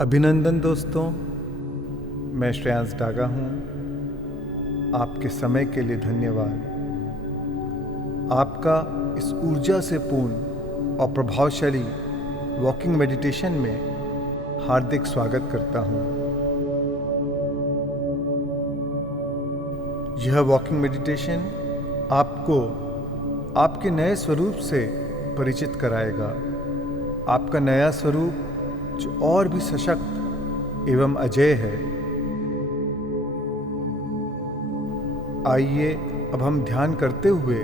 अभिनंदन दोस्तों, मैं श्रेयांश डागा हूँ। आपके समय के लिए धन्यवाद। आपका इस ऊर्जा से पूर्ण और प्रभावशाली वॉकिंग मेडिटेशन में हार्दिक स्वागत करता हूँ। यह वॉकिंग मेडिटेशन आपको आपके नए स्वरूप से परिचित कराएगा। आपका नया स्वरूप जो और भी सशक्त एवं अजेय है। आइए अब हम ध्यान करते हुए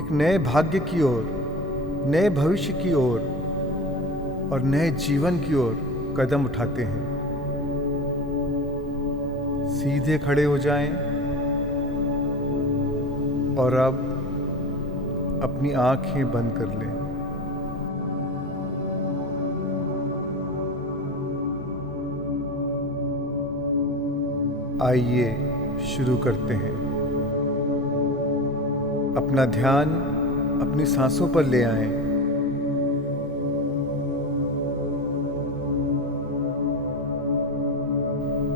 एक नए भाग्य की ओर, नए भविष्य की ओर और नए जीवन की ओर कदम उठाते हैं। सीधे खड़े हो जाएं और अब अपनी आंखें बंद कर लें। आइए शुरू करते हैं। अपना ध्यान अपनी सांसों पर ले आएं।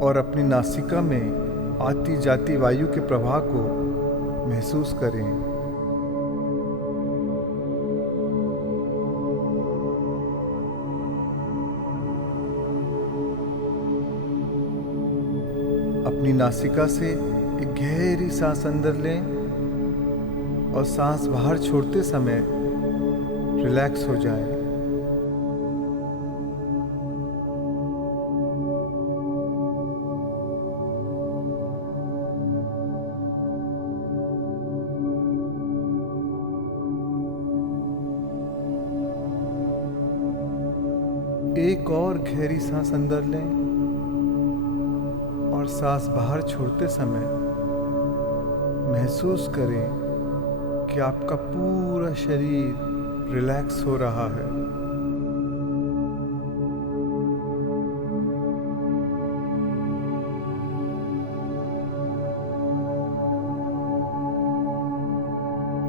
और अपनी नासिका में आती जाती वायु के प्रवाह को महसूस करें। अपनी नासिका से एक गहरी सांस अंदर लें और सांस बाहर छोड़ते समय रिलैक्स हो जाएं। एक और गहरी सांस अंदर लें और सांस बाहर छोड़ते समय महसूस करें कि आपका पूरा शरीर रिलैक्स हो रहा है।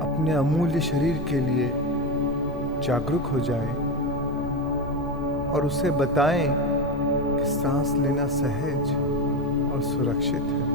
अपने अमूल्य शरीर के लिए जागरूक हो जाएं और उसे बताएं कि सांस लेना सहज और सुरक्षित है।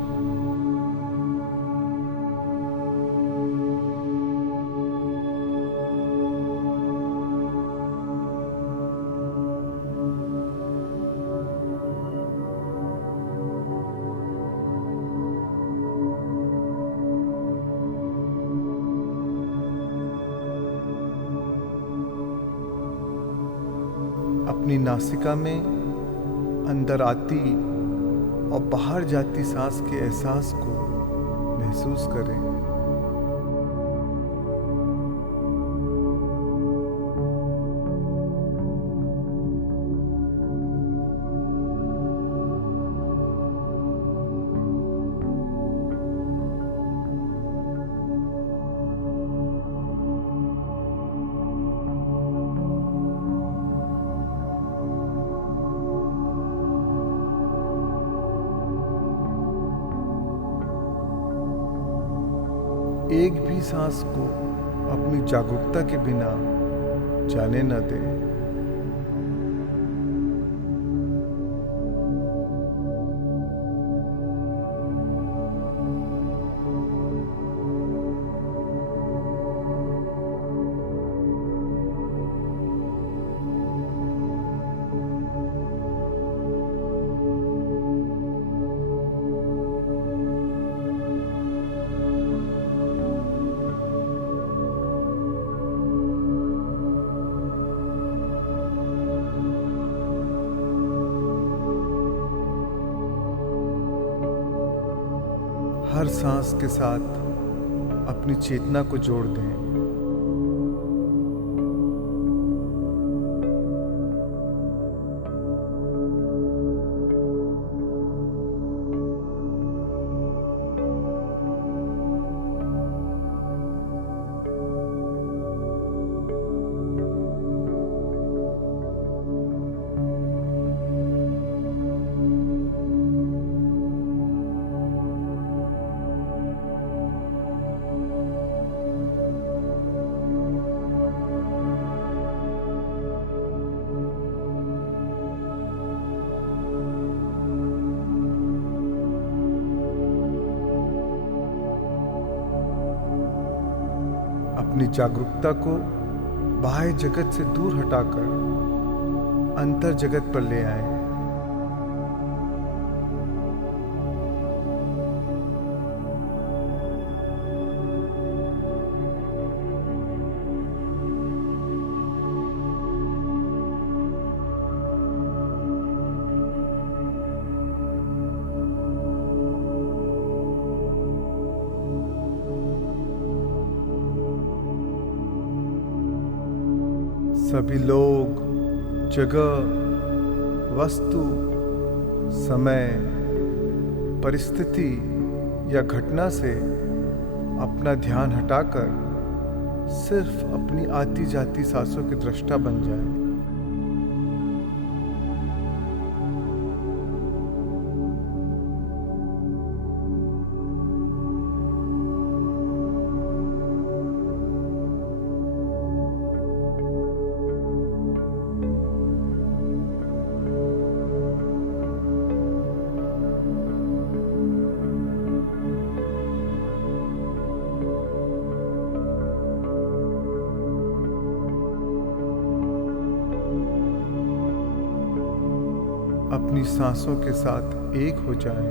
अपनी नासिका में अंदर आती और बाहर जाती सांस के एहसास को महसूस करें। एक भी सांस को अपनी जागरूकता के बिना जाने न दें। हर सांस के साथ अपनी चेतना को जोड़ दें। अपनी जागरूकता को बाह्य जगत से दूर हटाकर अंतर जगत पर ले आए। सभी लोग, जगह, वस्तु, समय, परिस्थिति या घटना से अपना ध्यान हटाकर सिर्फ अपनी आती जाती सांसों की दृष्टा बन जाए। अपनी सांसों के साथ एक हो जाएं।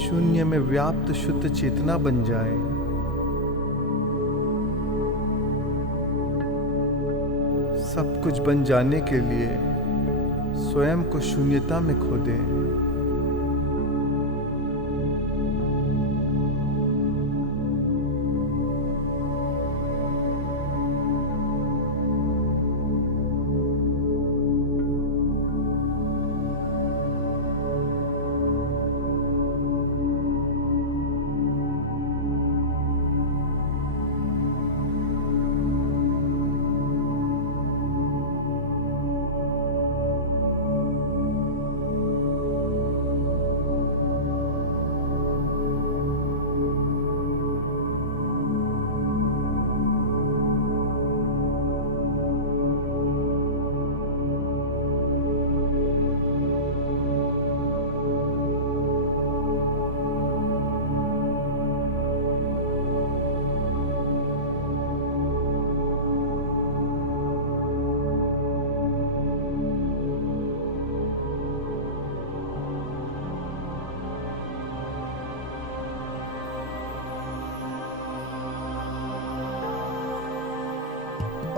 शून्य में व्याप्त शुद्ध चेतना बन जाए। सब कुछ बन जाने के लिए स्वयं को शून्यता में खो दें।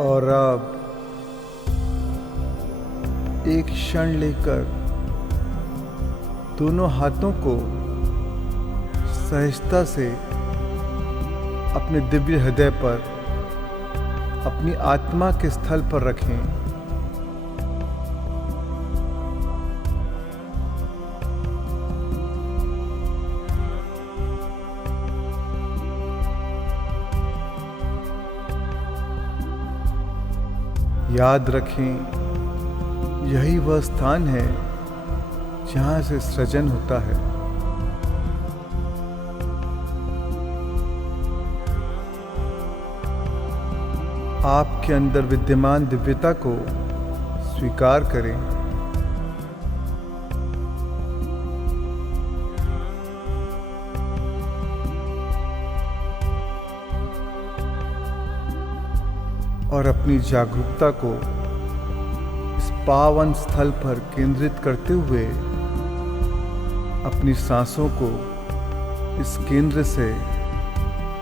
और अब एक क्षण लेकर दोनों हाथों को सहजता से अपने दिव्य हृदय पर, अपनी आत्मा के स्थल पर रखें। याद रखें, यही वह स्थान है जहाँ से सृजन होता है। आपके अंदर विद्यमान दिव्यता को स्वीकार करें। और अपनी जागरूकता को इस पावन स्थल पर केंद्रित करते हुए अपनी सांसों को इस केंद्र से,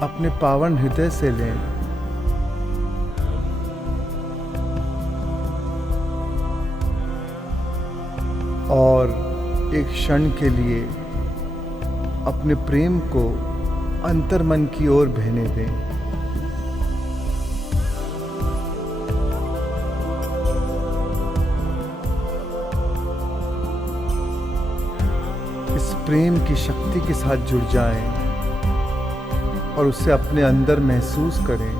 अपने पावन हृदय से लें। और एक क्षण के लिए अपने प्रेम को अंतर्मन की ओर बहने दें। इस प्रेम की शक्ति के साथ जुड़ जाएं और उसे अपने अंदर महसूस करें।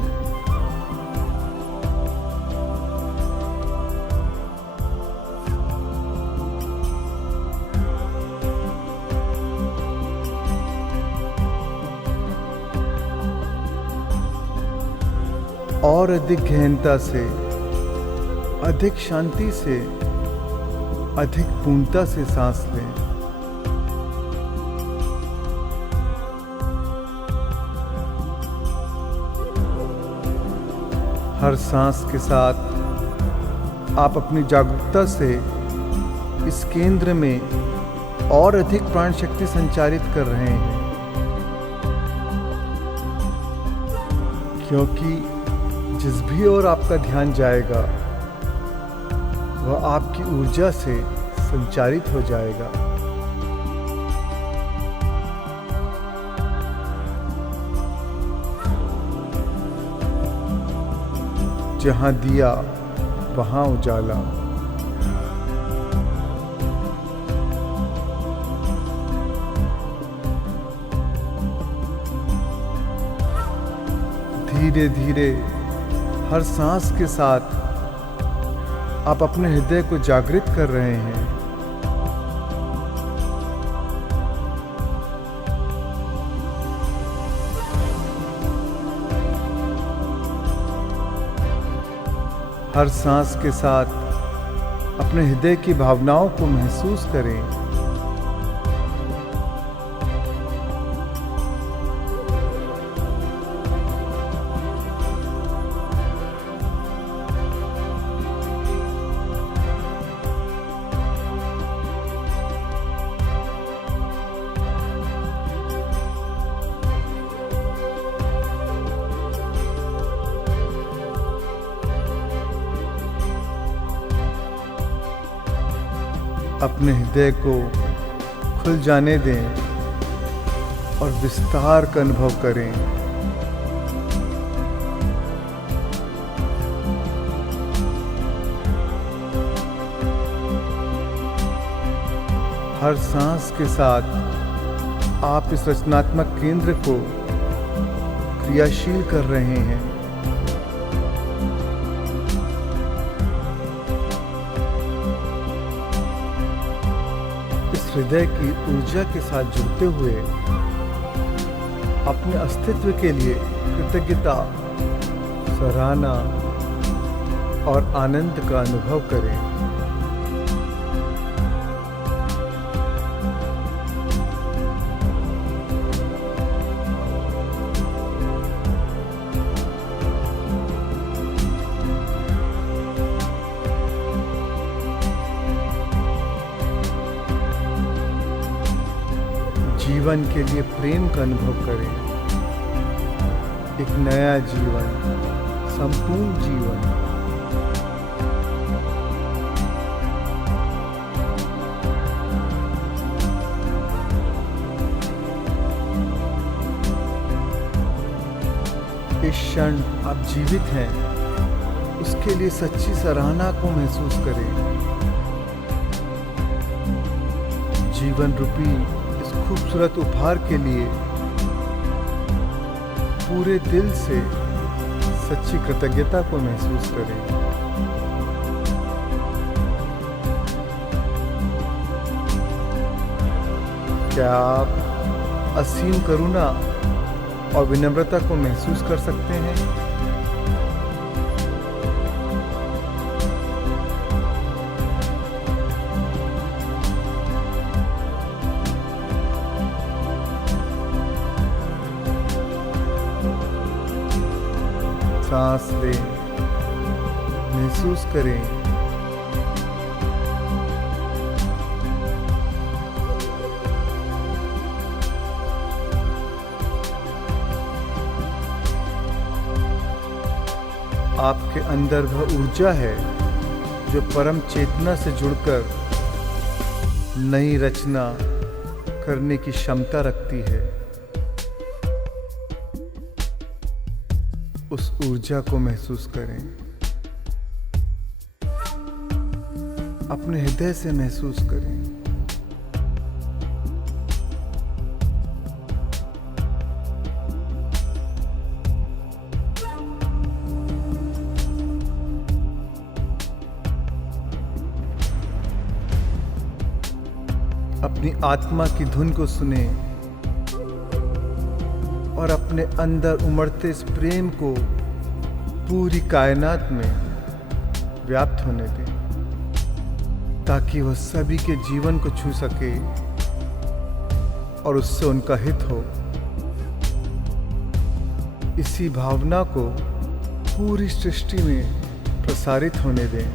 और अधिक गहनता से, अधिक शांति से, अधिक पूर्णता से सांस लें। हर सांस के साथ आप अपनी जागरूकता से इस केंद्र में और अधिक प्राण शक्ति संचारित कर रहे हैं, क्योंकि जिस भी ओर आपका ध्यान जाएगा वह आपकी ऊर्जा से संचारित हो जाएगा। जहां दिया वहां उजाला। धीरे धीरे हर सांस के साथ आप अपने हृदय को जागृत कर रहे हैं। हर सांस के साथ अपने हृदय की भावनाओं को महसूस करें। अपने हृदय को खुल जाने दें और विस्तार का अनुभव करें। हर सांस के साथ आप इस रचनात्मक केंद्र को क्रियाशील कर रहे हैं। हृदय की ऊर्जा के साथ जुड़ते हुए अपने अस्तित्व के लिए कृतज्ञता, सराहना और आनंद का अनुभव करें। जीवन के लिए प्रेम का अनुभव करें। एक नया जीवन, संपूर्ण जीवन। इस क्षण आप जीवित हैं, उसके लिए सच्ची सराहना को महसूस करें। जीवन रूपी खूबसूरत उपहार के लिए पूरे दिल से सच्ची कृतज्ञता को महसूस करें। क्या आप असीम करुणा और विनम्रता को महसूस कर सकते हैं? सांस लें, महसूस करें। आपके अंदर वह ऊर्जा है जो परम चेतना से जुड़कर नई रचना करने की क्षमता रखती है। उस ऊर्जा को महसूस करें। अपने हृदय से महसूस करें। अपनी आत्मा की धुन को सुने और अपने अंदर उमड़ते इस प्रेम को पूरी कायनात में व्याप्त होने दें, ताकि वह सभी के जीवन को छू सके और उससे उनका हित हो। इसी भावना को पूरी सृष्टि में प्रसारित होने दें।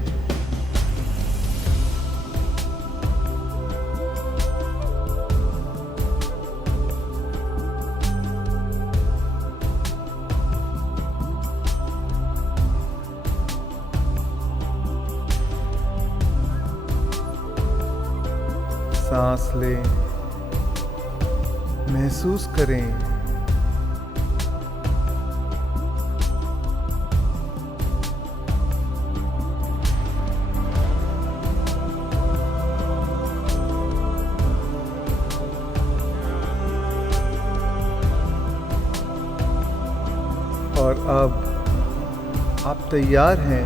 सांस लें, महसूस करें और अब आप तैयार हैं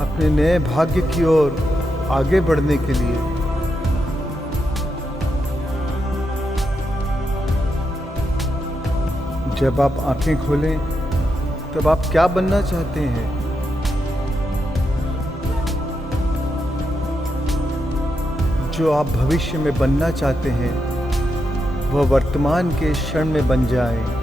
अपने नए भाग्य की ओर आगे बढ़ने के लिए। जब आप आंखें खोलें तब आप क्या बनना चाहते हैं? जो आप भविष्य में बनना चाहते हैं वह वर्तमान के क्षण में बन जाए।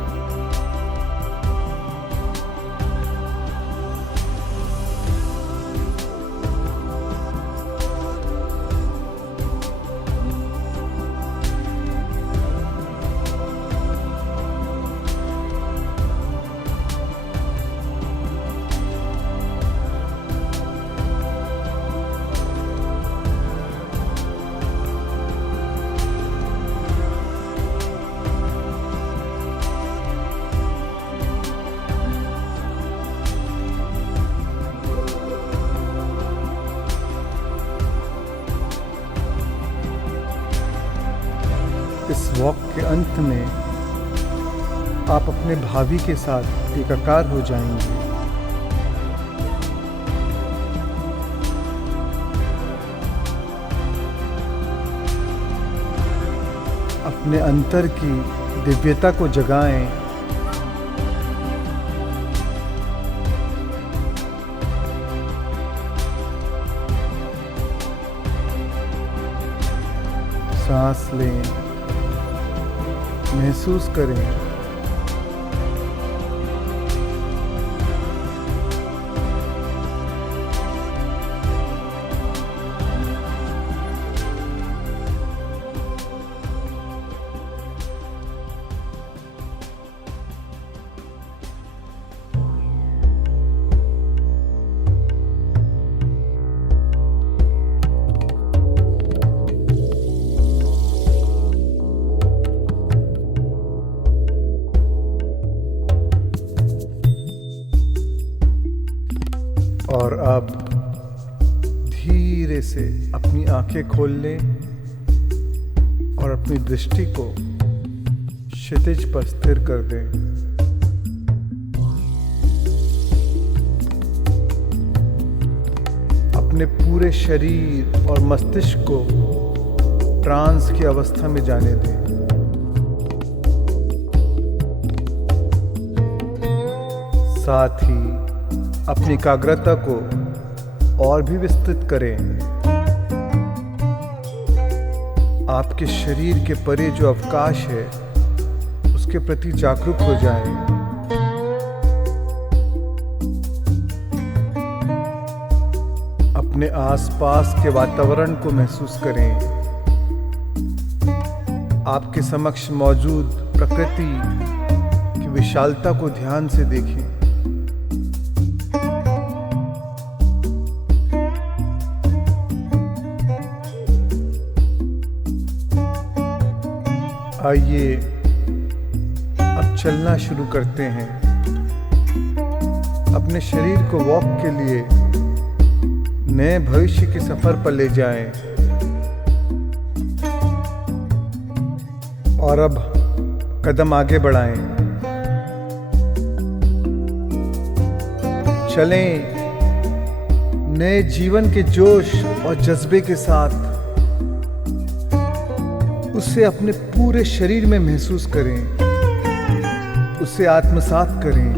इस वॉक के अंत में आप अपने भावी के साथ एकाकार हो जाएंगे। अपने अंतर की दिव्यता को जगाएं। सांस लें, महसूस करें और अब धीरे से अपनी आंखें खोल लें और अपनी दृष्टि को क्षितिज पर स्थिर कर दें। अपने पूरे शरीर और मस्तिष्क को ट्रांस की अवस्था में जाने दें। साथ ही अपनी एकाग्रता को और भी विस्तृत करें। आपके शरीर के परे जो अवकाश है उसके प्रति जागरूक हो जाएं। अपने आसपास के वातावरण को महसूस करें। आपके समक्ष मौजूद प्रकृति की विशालता को ध्यान से देखें। आइए अब चलना शुरू करते हैं। अपने शरीर को वॉक के लिए नए भविष्य के सफर पर ले जाएं। और अब कदम आगे बढ़ाएं। चलें नए जीवन के जोश और जज्बे के साथ। उसे अपने पूरे शरीर में महसूस करें, उसे आत्मसात करें।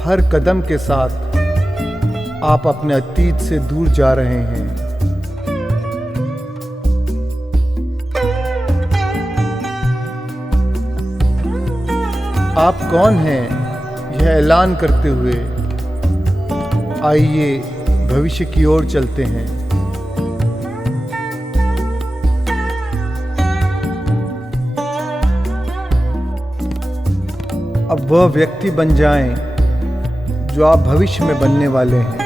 हर कदम के साथ आप अपने अतीत से दूर जा रहे हैं। आप कौन हैं यह ऐलान करते हुए आइए भविष्य की ओर चलते हैं। अब वह व्यक्ति बन जाएं जो आप भविष्य में बनने वाले हैं।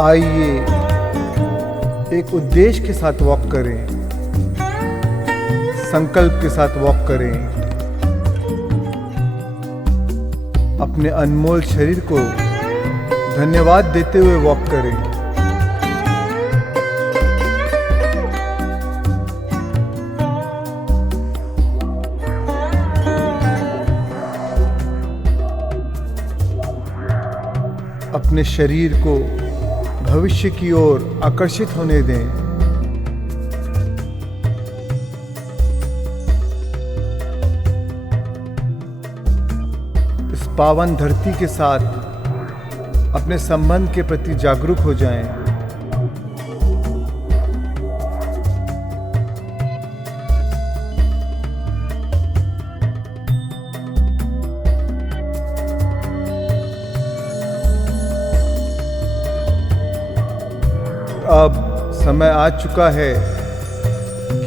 आइए एक उद्देश्य के साथ वॉक करें, संकल्प के साथ वॉक करें, अपने अनमोल शरीर को धन्यवाद देते हुए वॉक करें। अपने शरीर को भविष्य की ओर आकर्षित होने दें। इस पावन धरती के साथ अपने संबंध के प्रति जागरूक हो जाएं। अब समय आ चुका है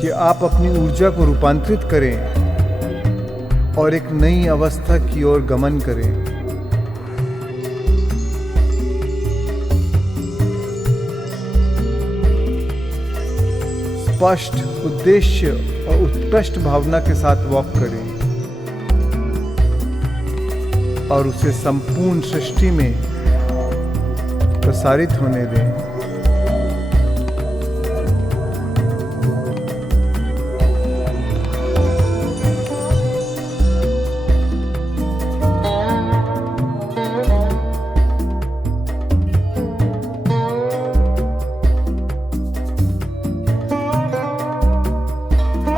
कि आप अपनी ऊर्जा को रूपांतरित करें और एक नई अवस्था की ओर गमन करें। स्पष्ट उद्देश्य और उत्कृष्ट भावना के साथ वॉक करें और उसे संपूर्ण सृष्टि में प्रसारित होने दें।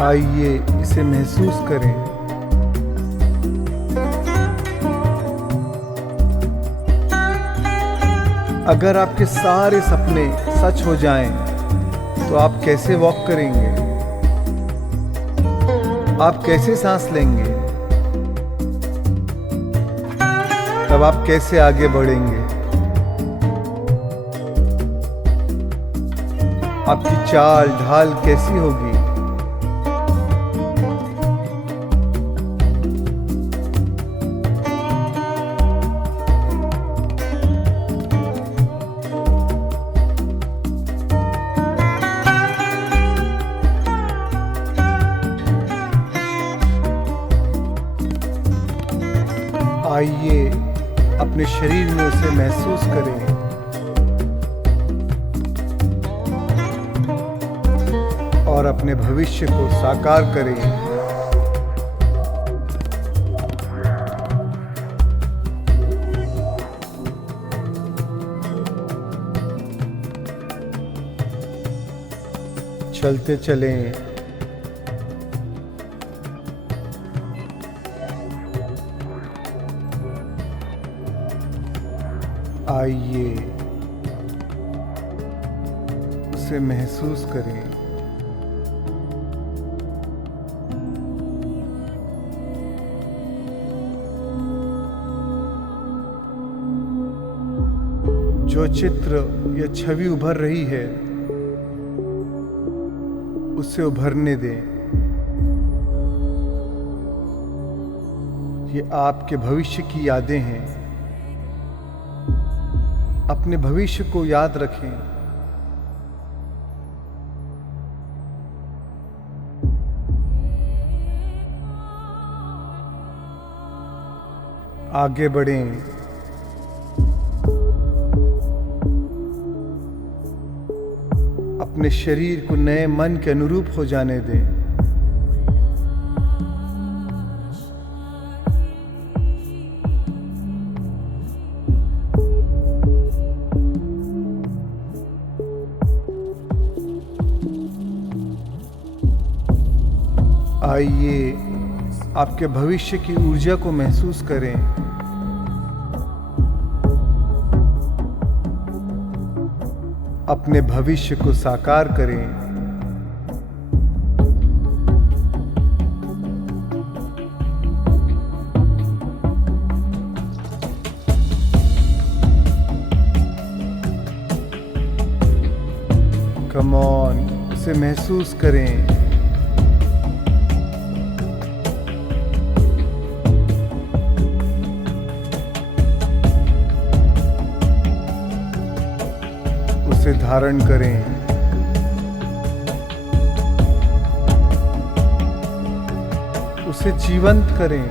आइए इसे महसूस करें। अगर आपके सारे सपने सच हो जाएं, तो आप कैसे वॉक करेंगे? आप कैसे सांस लेंगे? तब आप कैसे आगे बढ़ेंगे? आपकी चाल ढाल कैसी होगी? आइए अपने शरीर में उसे महसूस करें। और अपने भविष्य को साकार करें। चलते चलें, आइए उसे महसूस करें। जो चित्र या छवि उभर रही है उसे उभरने दें। ये आपके भविष्य की यादें हैं। अपने भविष्य को याद रखें। आगे बढ़ें। अपने शरीर को नए मन के अनुरूप हो जाने दें। आइए आपके भविष्य की ऊर्जा को महसूस करें। अपने भविष्य को साकार करें। कम ऑन, उसे महसूस करें। उसे धारण करें। उसे जीवंत करें।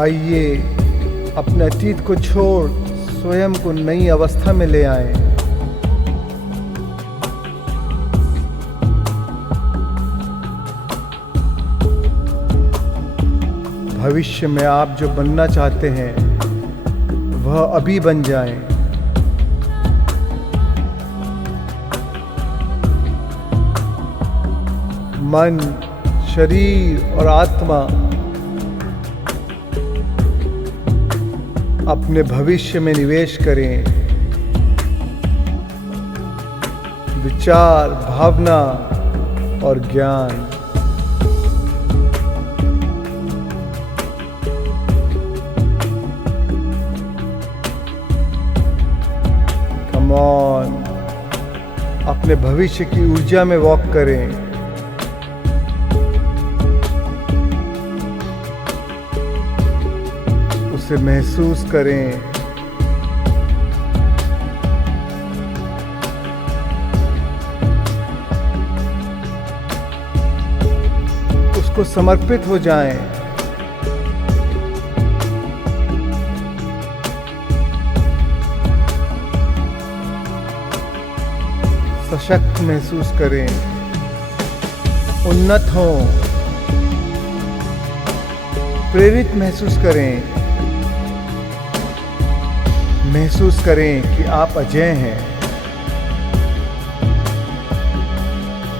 आइए अपने अतीत को छोड़ स्वयं को नई अवस्था में ले आएं। भविष्य में आप जो बनना चाहते हैं वह अभी बन जाएं। मन, शरीर और आत्मा अपने भविष्य में निवेश करें। विचार, भावना और ज्ञान। कम ऑन, अपने भविष्य की ऊर्जा में वॉक करें। उसे महसूस करें। उसको समर्पित हो जाएं। सशक्त महसूस करें। उन्नत हों। प्रेरित महसूस करें। महसूस करें कि आप अजेय हैं।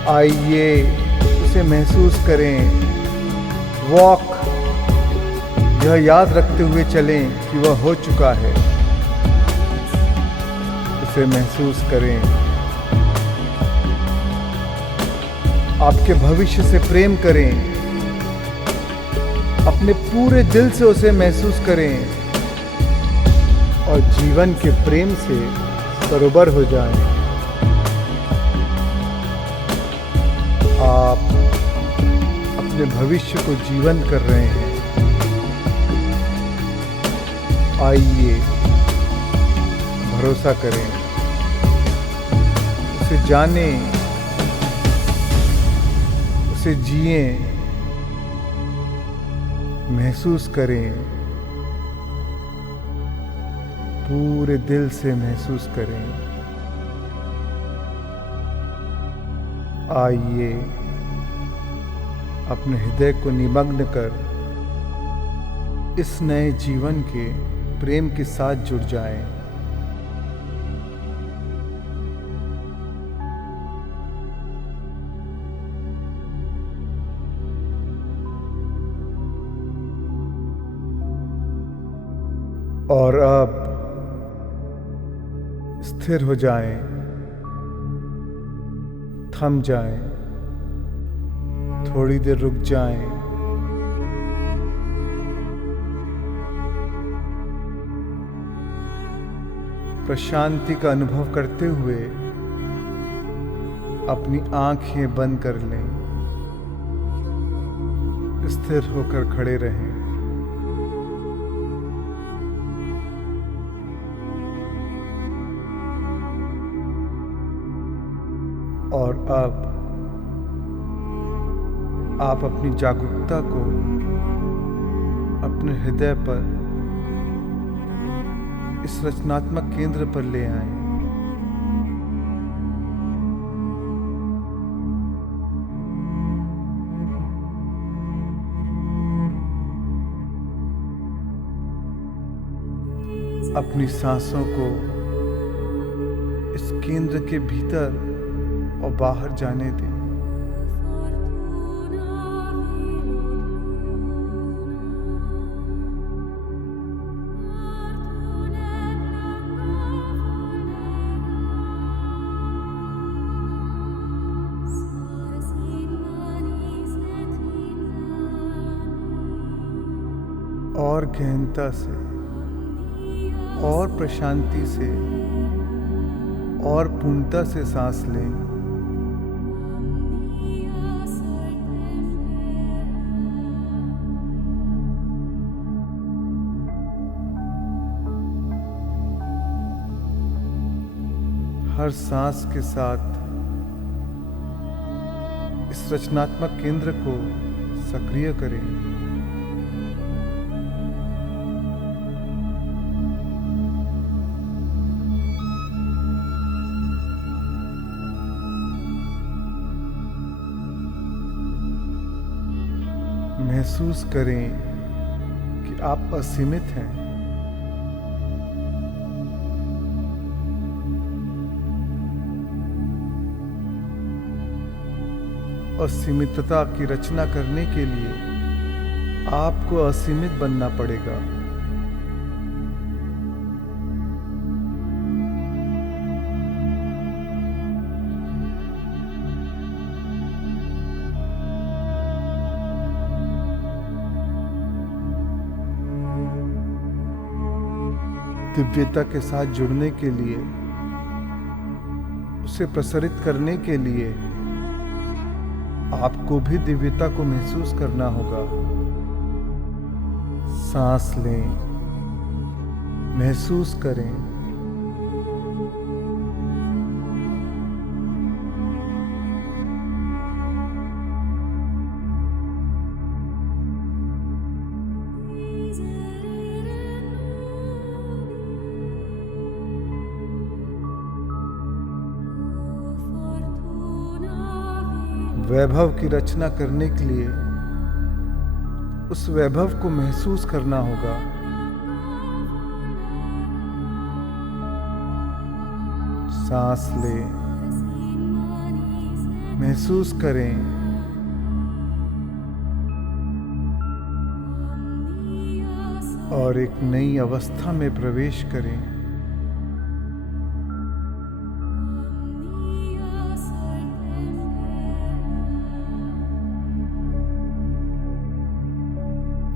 आइए उसे महसूस करें। वॉक, यह याद रखते हुए चलें कि वह हो चुका है। उसे महसूस करें। आपके भविष्य से प्रेम करें। अपने पूरे दिल से उसे महसूस करें और जीवन के प्रेम से सरोवर हो जाएं। आप अपने भविष्य को जीवंत कर रहे हैं। आइए भरोसा करें। उसे जानें। उसे जिएं। महसूस करें। पूरे दिल से महसूस करें। आइए अपने हृदय को निमग्न कर इस नए जीवन के प्रेम के साथ जुड़ जाएं। और अब स्थिर हो जाएं। थम जाएं। थोड़ी देर रुक जाएं। प्रशांति का अनुभव करते हुए अपनी आंखें बंद कर लें। स्थिर होकर खड़े रहें। और अब आप अपनी जागरूकता को अपने हृदय पर, इस रचनात्मक केंद्र पर ले आएं। अपनी सांसों को इस केंद्र के भीतर और बाहर जाने दें। और गहनता से और प्रशांति से और पूर्णता से सांस लें। हर सांस के साथ इस रचनात्मक केंद्र को सक्रिय करें। महसूस करें कि आप असीमित हैं। असीमितता की रचना करने के लिए आपको असीमित बनना पड़ेगा। दिव्यता के साथ जुड़ने के लिए, उसे प्रसारित करने के लिए आपको भी दिव्यता को महसूस करना होगा। सांस लें, महसूस करें। वैभव की रचना करने के लिए उस वैभव को महसूस करना होगा। सांस लें, महसूस करें। और एक नई अवस्था में प्रवेश करें।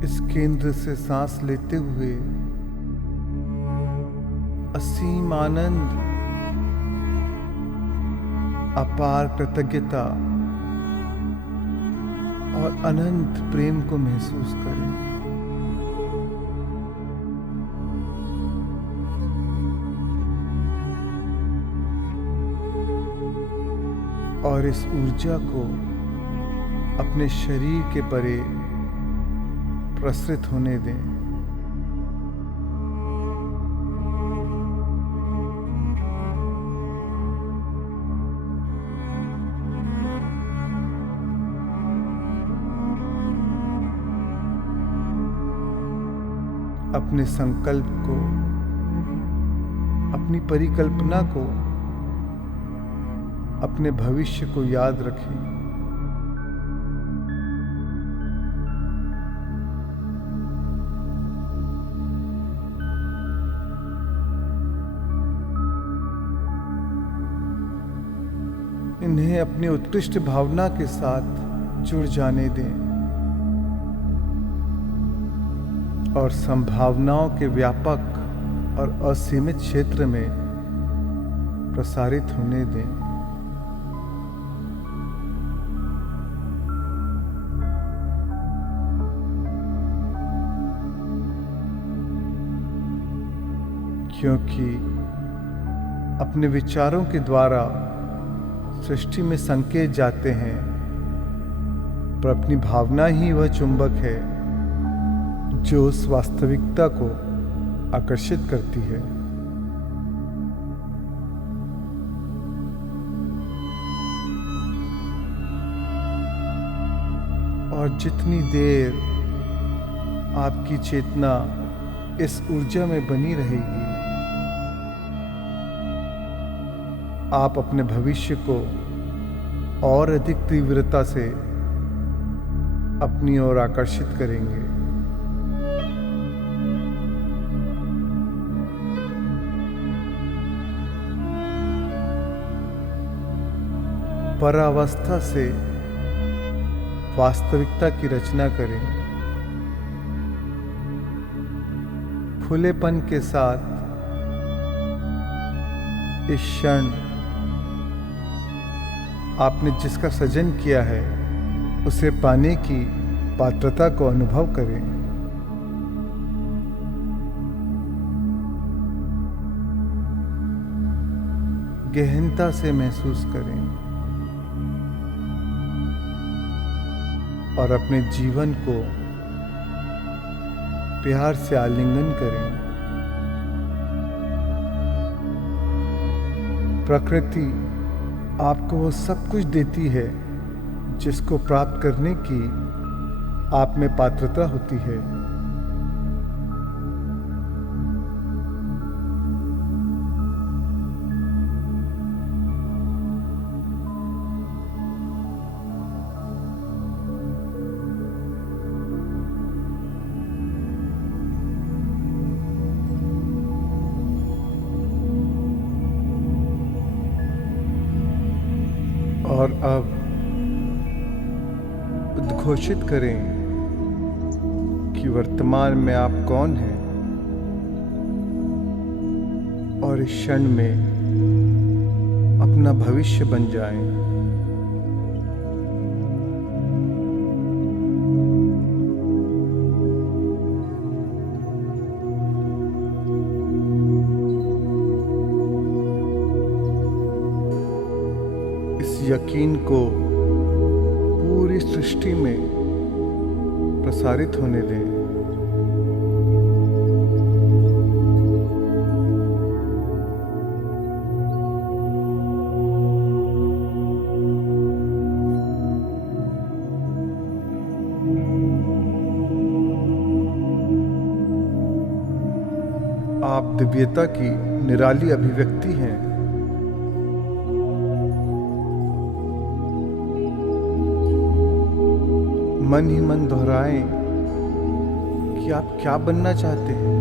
इस केंद्र से सांस लेते हुए असीम आनंद, अपार कृतज्ञता और अनंत प्रेम को महसूस करें। और इस ऊर्जा को अपने शरीर के परे प्रसरित होने दें। अपने संकल्प को, अपनी परिकल्पना को, अपने भविष्य को याद रखें। इन्हें अपनी उत्कृष्ट भावना के साथ जुड़ जाने दें और संभावनाओं के व्यापक और असीमित क्षेत्र में प्रसारित होने दें। क्योंकि अपने विचारों के द्वारा सृष्टि में संकेत जाते हैं, पर अपनी भावना ही वह चुंबक है जो उस वास्तविकता को आकर्षित करती है। और जितनी देर आपकी चेतना इस ऊर्जा में बनी रहेगी, आप अपने भविष्य को और अधिक तीव्रता से अपनी ओर आकर्षित करेंगे। परावस्था से वास्तविकता की रचना करें। खुलेपन के साथ इस क्षण आपने जिसका सृजन किया है उसे पाने की पात्रता को अनुभव करें। गहनता से महसूस करें और अपने जीवन को प्यार से आलिंगन करें। प्रकृति आपको वो सब कुछ देती है जिसको प्राप्त करने की आप में पात्रता होती है। और अब उद्घोषित करें कि वर्तमान में आप कौन हैं और इस क्षण में अपना भविष्य बन जाएं। यकीन को पूरी सृष्टि में प्रसारित होने दें। आप दिव्यता की निराली अभिव्यक्ति हैं। मन ही मन दोहराएं कि आप क्या बनना चाहते हैं।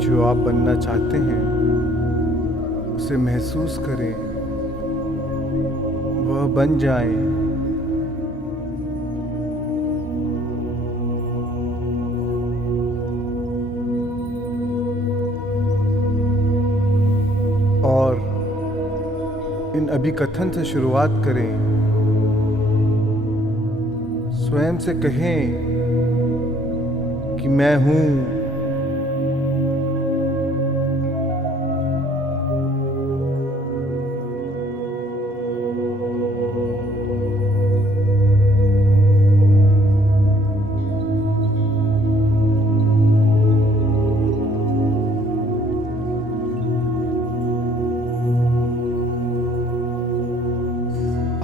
जो आप बनना चाहते हैं उसे महसूस करें, वह बन जाएं। और इन अभिकथन से शुरुआत करें। स्वयं से कहें कि मैं हूं।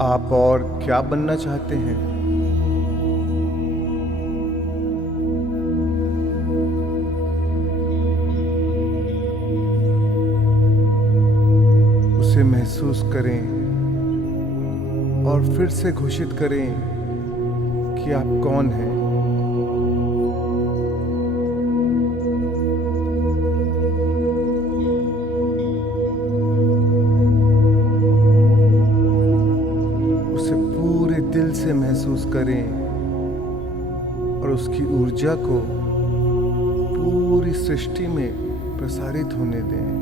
आप और क्या बनना चाहते हैं? उसे महसूस करें और फिर से घोषित करें कि आप कौन हैं। दिल से महसूस करें और उसकी ऊर्जा को पूरी सृष्टि में प्रसारित होने दें।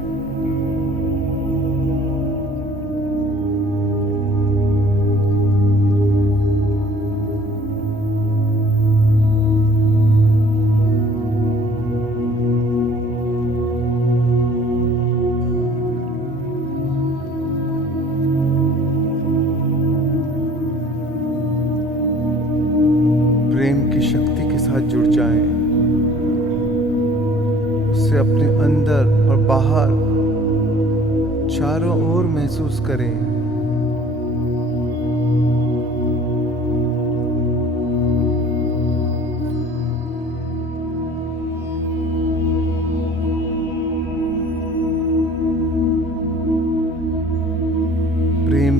प्रेम की शक्ति के साथ जुड़ जाएं, उसे अपने अंदर और बाहर चारों ओर महसूस करें।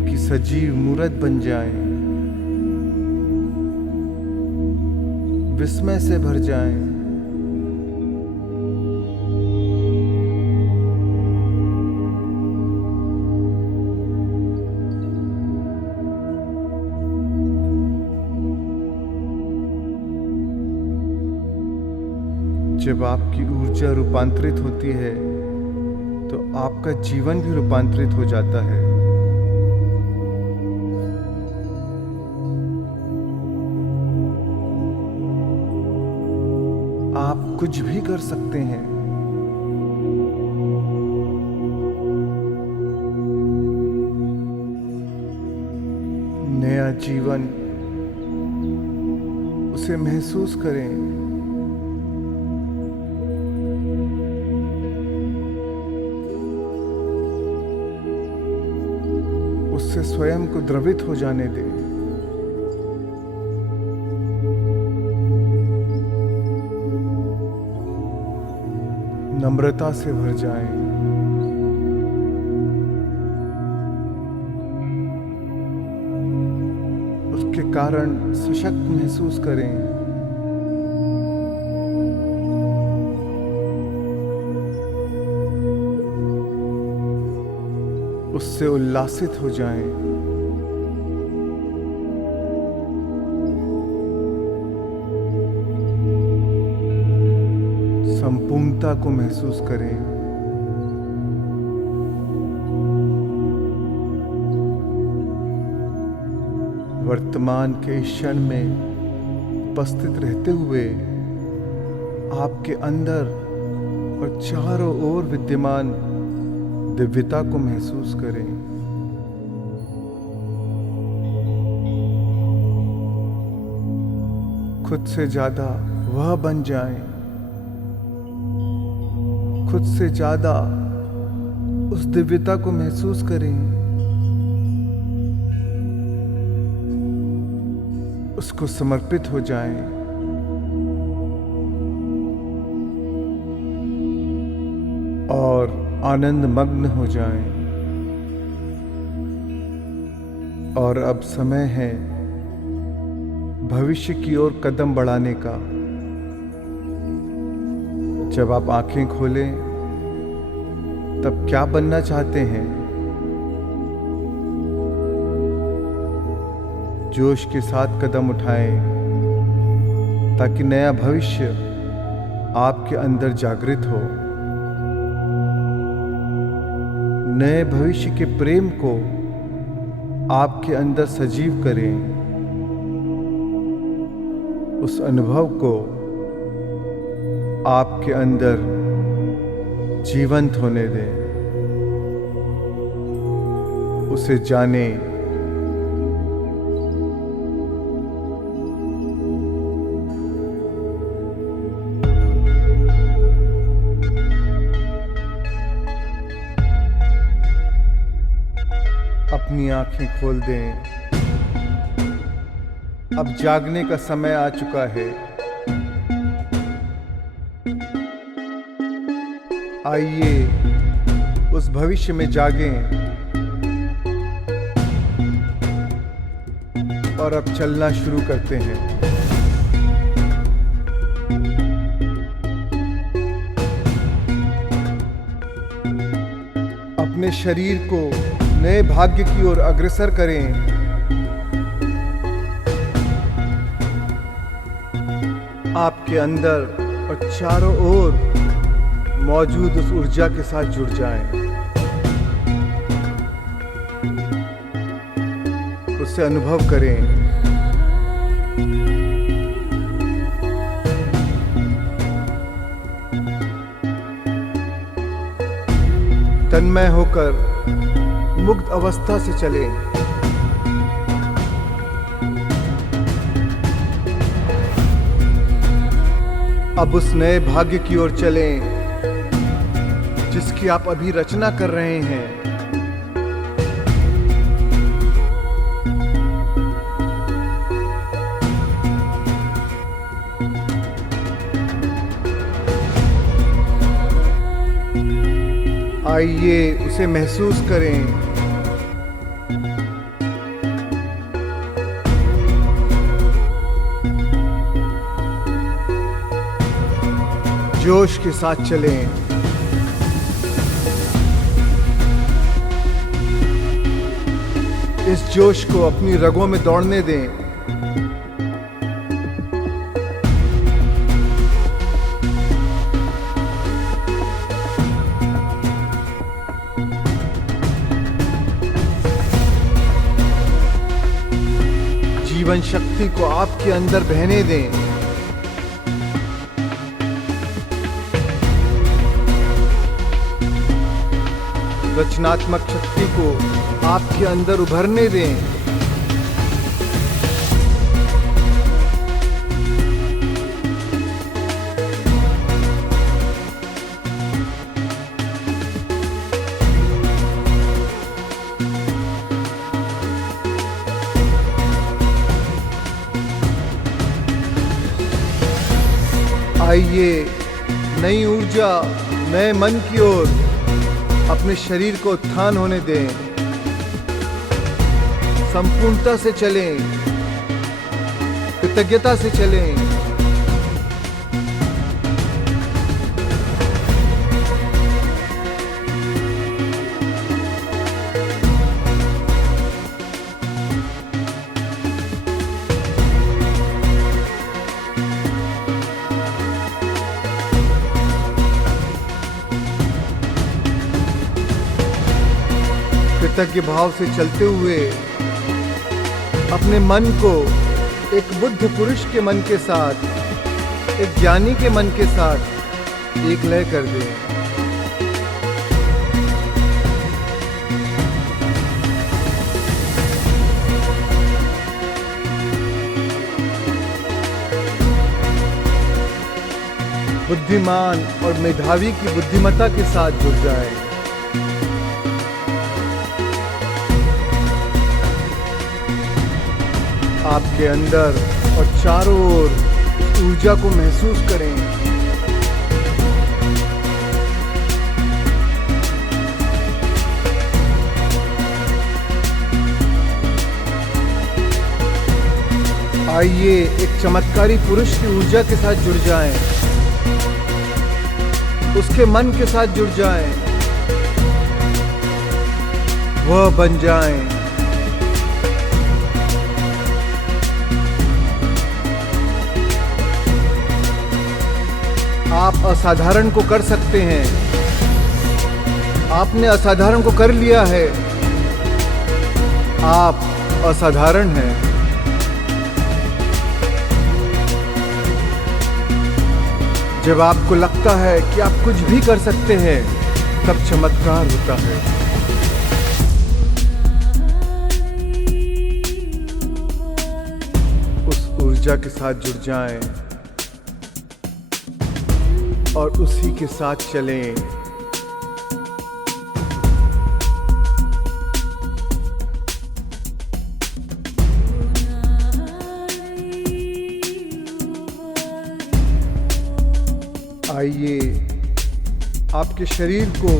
की सजीव मूरत बन जाएं, विस्मय से भर जाएं। जब आपकी ऊर्जा रूपांतरित होती है तो आपका जीवन भी रूपांतरित हो जाता है। आप कुछ भी कर सकते हैं। नया जीवन, उसे महसूस करें। उससे स्वयं को द्रवित हो जाने दें। नम्रता से भर जाएं। उसके कारण सशक्त महसूस करें। उससे उल्लासित हो जाएं। संपूर्णता को महसूस करें। वर्तमान के इस क्षण में उपस्थित रहते हुए आपके अंदर और चारों ओर विद्यमान दिव्यता को महसूस करें। खुद से ज्यादा वह बन जाएं। खुद से ज्यादा उस दिव्यता को महसूस करें। उसको समर्पित हो जाएं। और आनंद मग्न हो जाएं। और अब समय है भविष्य की ओर कदम बढ़ाने का। जब आप आंखें खोलें तब क्या बनना चाहते हैं? जोश के साथ कदम उठाएं ताकि नया भविष्य आपके अंदर जागृत हो। नए भविष्य के प्रेम को आपके अंदर सजीव करें। उस अनुभव को आपके अंदर जीवंत होने दें। उसे जानें। अपनी आंखें खोल दें। अब जागने का समय आ चुका है। आइए उस भविष्य में जागें और अब चलना शुरू करते हैं। अपने शरीर को नए भाग्य की ओर अग्रसर करें। आपके अंदर और चारों ओर मौजूद उस ऊर्जा के साथ जुड़ जाएं। उससे अनुभव करें। तन्मय होकर मुक्त अवस्था से चलें। अब उस नए भाग्य की ओर चलें जिसकी आप अभी रचना कर रहे हैं। आइए उसे महसूस करें। जोश के साथ चलें। इस जोश को अपनी रगों में दौड़ने दें। जीवन शक्ति को आपके अंदर बहने दें। रचनात्मक शक्ति को आपके अंदर उभरने दें। आइए नई ऊर्जा, नए मन की ओर अपने शरीर को उत्थान होने दें। संपूर्णता से चलें, कृतज्ञता से चलें। कृतज्ञ भाव से चलते हुए अपने मन को एक बुद्ध पुरुष के मन के साथ, एक ज्ञानी के मन के साथ एक लय कर दें। बुद्धिमान और मेधावी की बुद्धिमत्ता के साथ जुड़ जाएं। आपके अंदर और चारों ओर ऊर्जा को महसूस करें। आइए एक चमत्कारी पुरुष की ऊर्जा के साथ जुड़ जाएं, उसके मन के साथ जुड़ जाएं, वह बन जाएं। आप असाधारण को कर सकते हैं। आपने असाधारण को कर लिया है। आप असाधारण हैं। जब आपको लगता है कि आप कुछ भी कर सकते हैं, तब चमत्कार होता है। उस ऊर्जा के साथ जुड़ जाएं और उसी के साथ चलें। आइए आपके शरीर को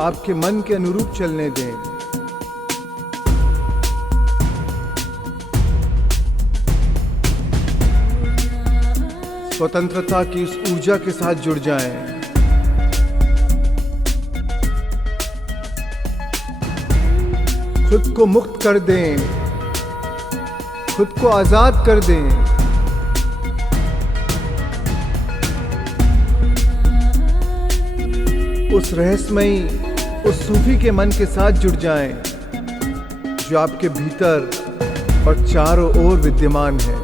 आपके मन के अनुरूप चलने दें। स्वतंत्रता की उस ऊर्जा के साथ जुड़ जाएं। खुद को मुक्त कर दें, खुद को आजाद कर दें। उस रहस्यमयी, उस सूफी के मन के साथ जुड़ जाएं, जो आपके भीतर और चारों ओर विद्यमान है।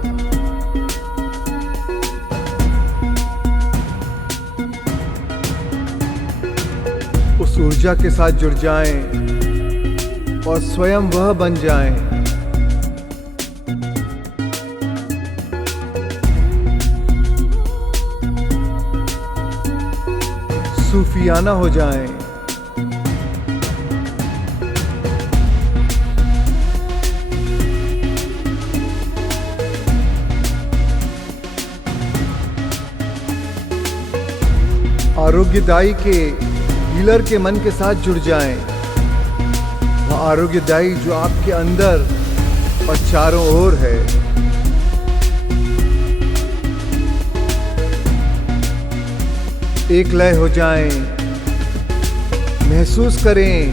उस ऊर्जा के साथ जुड़ जाएं और स्वयं वह बन जाएं। सूफियाना हो जाएं। आरोग्यदायी के हीलर के मन के साथ जुड़ जाएं। वह आरोग्यदायी जो आपके अंदर और चारों ओर है। एक लय हो जाएं, महसूस करें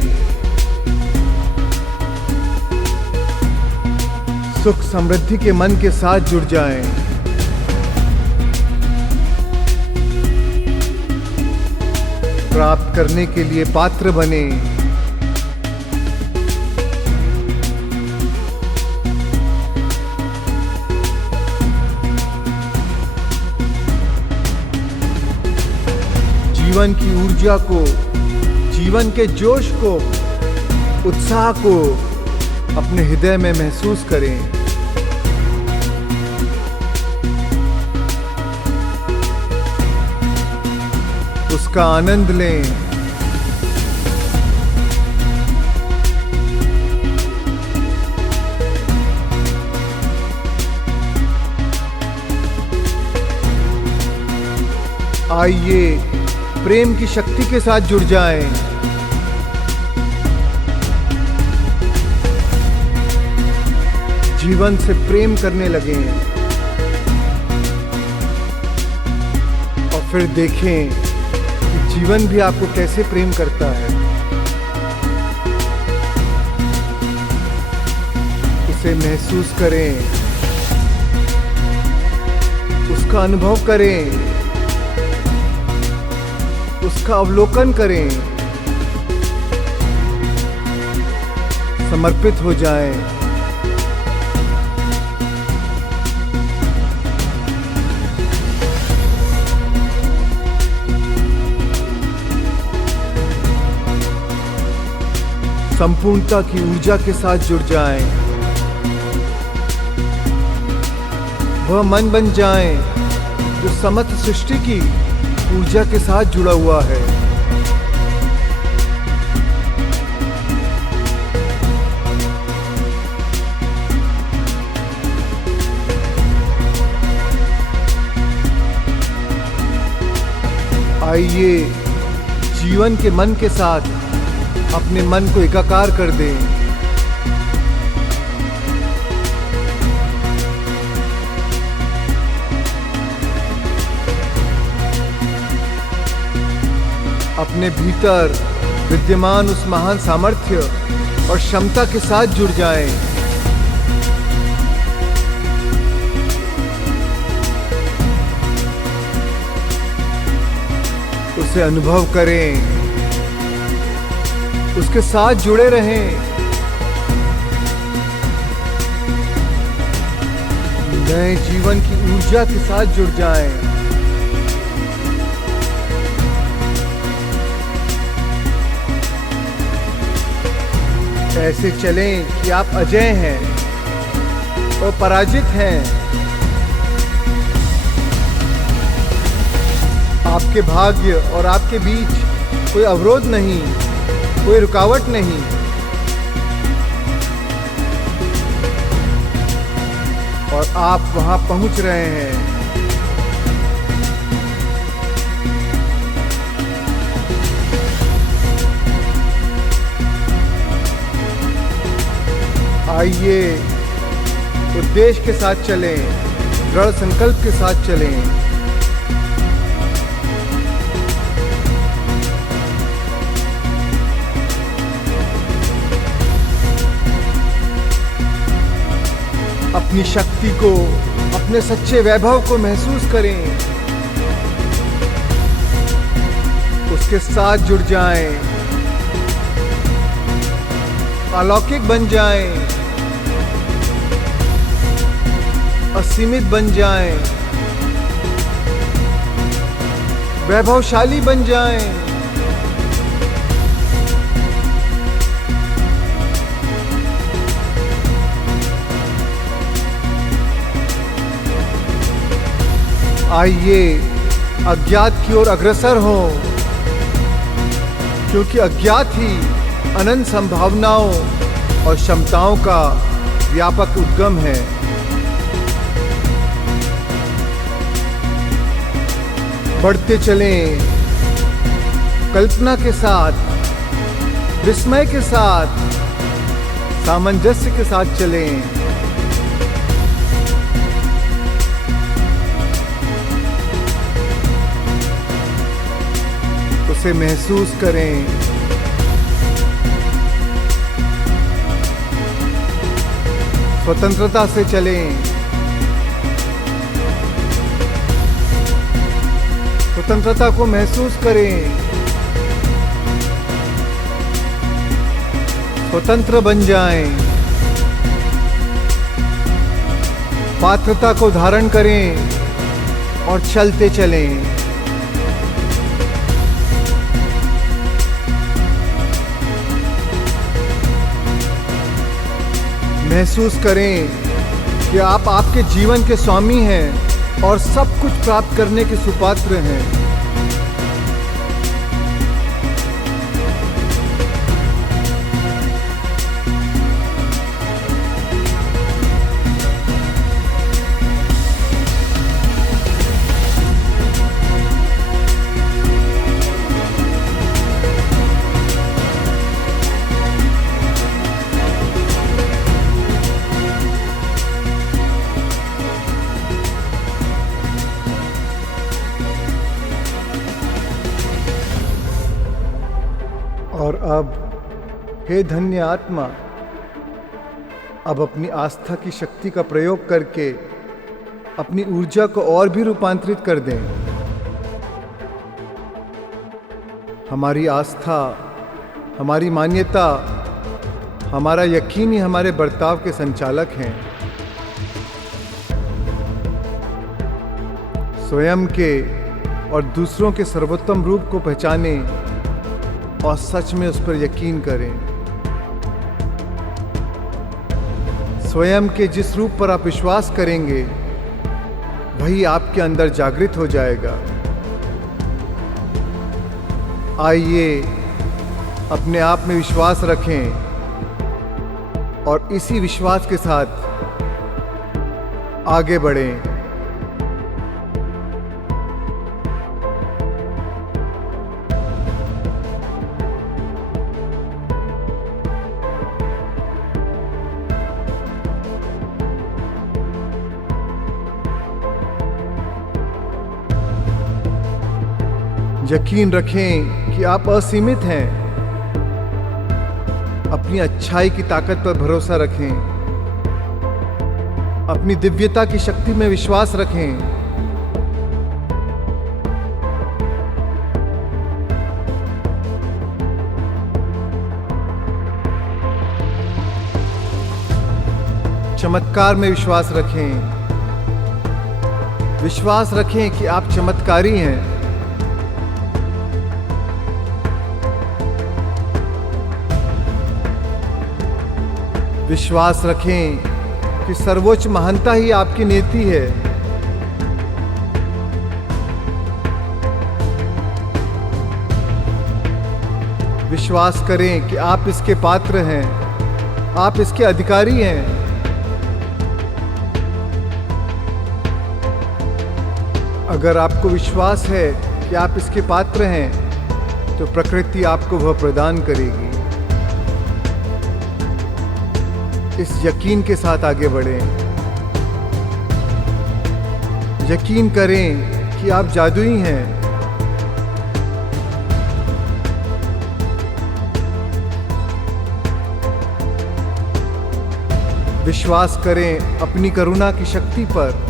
सुख समृद्धि के मन के साथ जुड़ जाएं। प्राप्त करने के लिए पात्र बने। जीवन की ऊर्जा को, जीवन के जोश को, उत्साह को अपने हृदय में महसूस करें। उसका आनंद लें। आइए प्रेम की शक्ति के साथ जुड़ जाएं। जीवन से प्रेम करने लगें और फिर देखें कि जीवन भी आपको कैसे प्रेम करता है। उसे महसूस करें, उसका अनुभव करें, उसका अवलोकन करें, समर्पित हो जाएं। संपूर्णता की ऊर्जा के साथ जुड़ जाएं। वह मन बन जाएं जो समस्त सृष्टि की ऊर्जा के साथ जुड़ा हुआ है। आइए जीवन के मन के साथ अपने मन को एकाकार कर दें। अपने भीतर विद्यमान उस महान सामर्थ्य और क्षमता के साथ जुड़ जाएं। उसे अनुभव करें, उसके साथ जुड़े रहें। नए जीवन की ऊर्जा के साथ जुड़ जाएं। ऐसे चलें कि आप अजय हैं और पराजित हैं। आपके भाग्य और आपके बीच कोई अवरोध नहीं, कोई रुकावट नहीं। और आप वहां पहुंच रहे हैं। आइए उद्देश्य के साथ चलें, दृढ़ संकल्प के साथ चलें। अपनी शक्ति को, अपने सच्चे वैभव को महसूस करें। उसके साथ जुड़ जाएं, अलौकिक बन जाएं, असीमित बन जाएं, वैभवशाली बन जाएं। आइए अज्ञात की ओर अग्रसर हों, क्योंकि अज्ञात ही अनंत संभावनाओं और क्षमताओं का व्यापक उद्गम है। बढ़ते चलें, कल्पना के साथ, विस्मय के साथ, सामंजस्य के साथ चलें। उसे महसूस करें। स्वतंत्रता से चलें। स्वतंत्रता को महसूस करें। स्वतंत्र बन जाएं। पात्रता को धारण करें और चलते चलें। महसूस करें कि आप आपके जीवन के स्वामी हैं और सब कुछ प्राप्त करने के सुपात्र हैं। और अब हे धन्य आत्मा, अब अपनी आस्था की शक्ति का प्रयोग करके अपनी ऊर्जा को और भी रूपांतरित कर दें। हमारी आस्था, हमारी मान्यता, हमारा यकीन ही हमारे बर्ताव के संचालक हैं। स्वयं के और दूसरों के सर्वोत्तम रूप को पहचानें और सच में उस पर यकीन करें। स्वयं के जिस रूप पर आप विश्वास करेंगे वही आपके अंदर जागृत हो जाएगा। आइए अपने आप में विश्वास रखें और इसी विश्वास के साथ आगे बढ़ें। यकीन रखें कि आप असीमित हैं। अपनी अच्छाई की ताकत पर भरोसा रखें। अपनी दिव्यता की शक्ति में विश्वास रखें। चमत्कार में विश्वास रखें। विश्वास रखें कि आप चमत्कारी हैं। विश्वास रखें कि सर्वोच्च महानता ही आपकी नीति है। विश्वास करें कि आप इसके पात्र हैं, आप इसके अधिकारी हैं। अगर आपको विश्वास है कि आप इसके पात्र हैं, तो प्रकृति आपको वह प्रदान करेगी। इस यकीन के साथ आगे बढ़ें। यकीन करें कि आप जादुई हैं। विश्वास करें अपनी करुणा की शक्ति पर।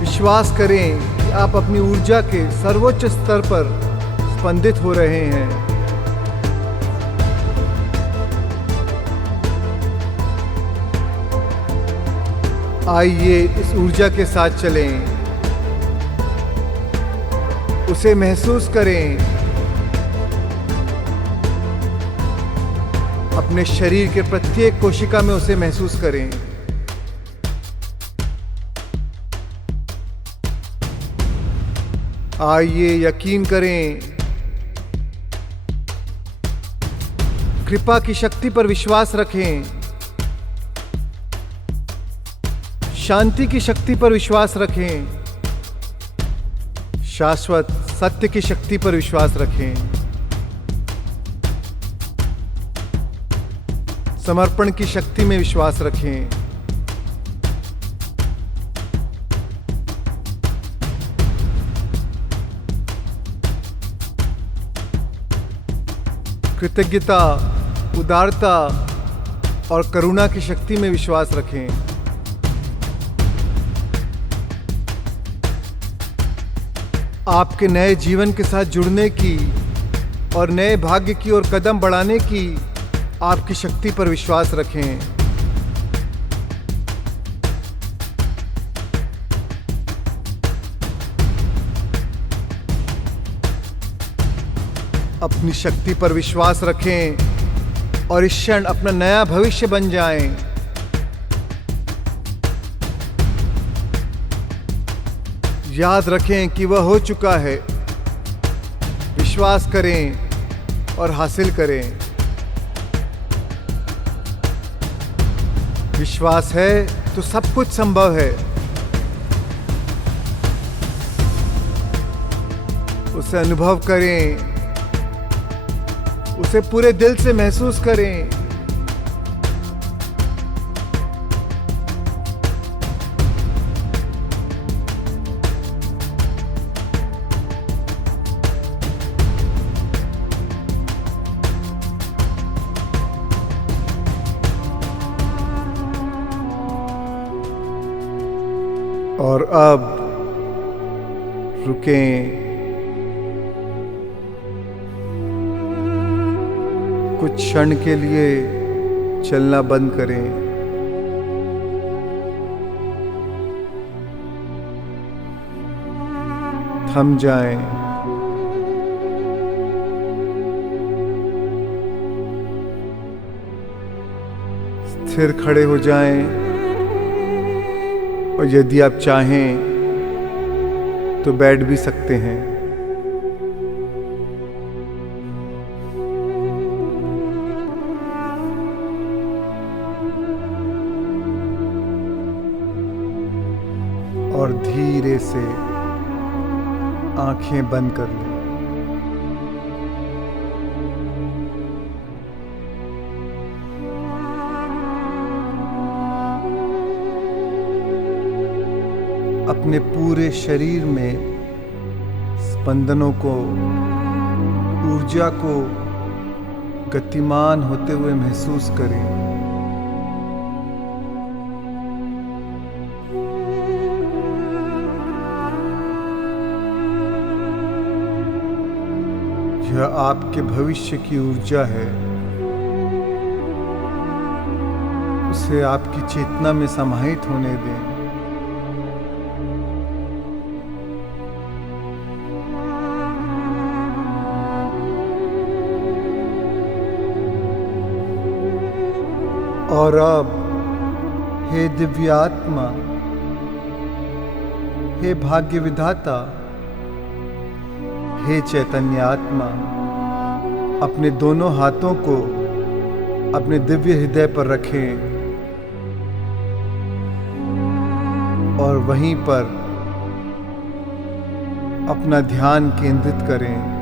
विश्वास करें कि आप अपनी ऊर्जा के सर्वोच्च स्तर पर स्पंदित हो रहे हैं। आइए इस ऊर्जा के साथ चलें। उसे महसूस करें। अपने शरीर के प्रत्येक कोशिका में उसे महसूस करें। आइए यकीन करें। कृपा की शक्ति पर विश्वास रखें। शांति की शक्ति पर विश्वास रखें। शाश्वत सत्य की शक्ति पर विश्वास रखें। समर्पण की शक्ति में विश्वास रखें। कृतज्ञता, उदारता और करुणा की शक्ति में विश्वास रखें। आपके नए जीवन के साथ जुड़ने की और नए भाग्य की ओर कदम बढ़ाने की आपकी शक्ति पर विश्वास रखें। अपनी शक्ति पर विश्वास रखें और इस क्षण अपना नया भविष्य बन जाएं। याद रखें कि वह हो चुका है। विश्वास करें और हासिल करें। विश्वास है तो सब कुछ संभव है। उसे अनुभव करें, उसे पूरे दिल से महसूस करें। और अब रुकें, कुछ क्षण के लिए चलना बंद करें। थम जाएं। स्थिर खड़े हो जाएं। और यदि आप चाहें तो बैठ भी सकते हैं। और धीरे से आंखें बंद कर लें। अपने पूरे शरीर में स्पंदनों को, ऊर्जा को गतिमान होते हुए महसूस करें। यह आपके भविष्य की ऊर्जा है। उसे आपकी चेतना में समाहित होने दें। और अब हे दिव्य आत्मा, हे भाग्य विधाता, हे चैतन्य आत्मा, अपने दोनों हाथों को अपने दिव्य हृदय पर रखें और वहीं पर अपना ध्यान केंद्रित करें।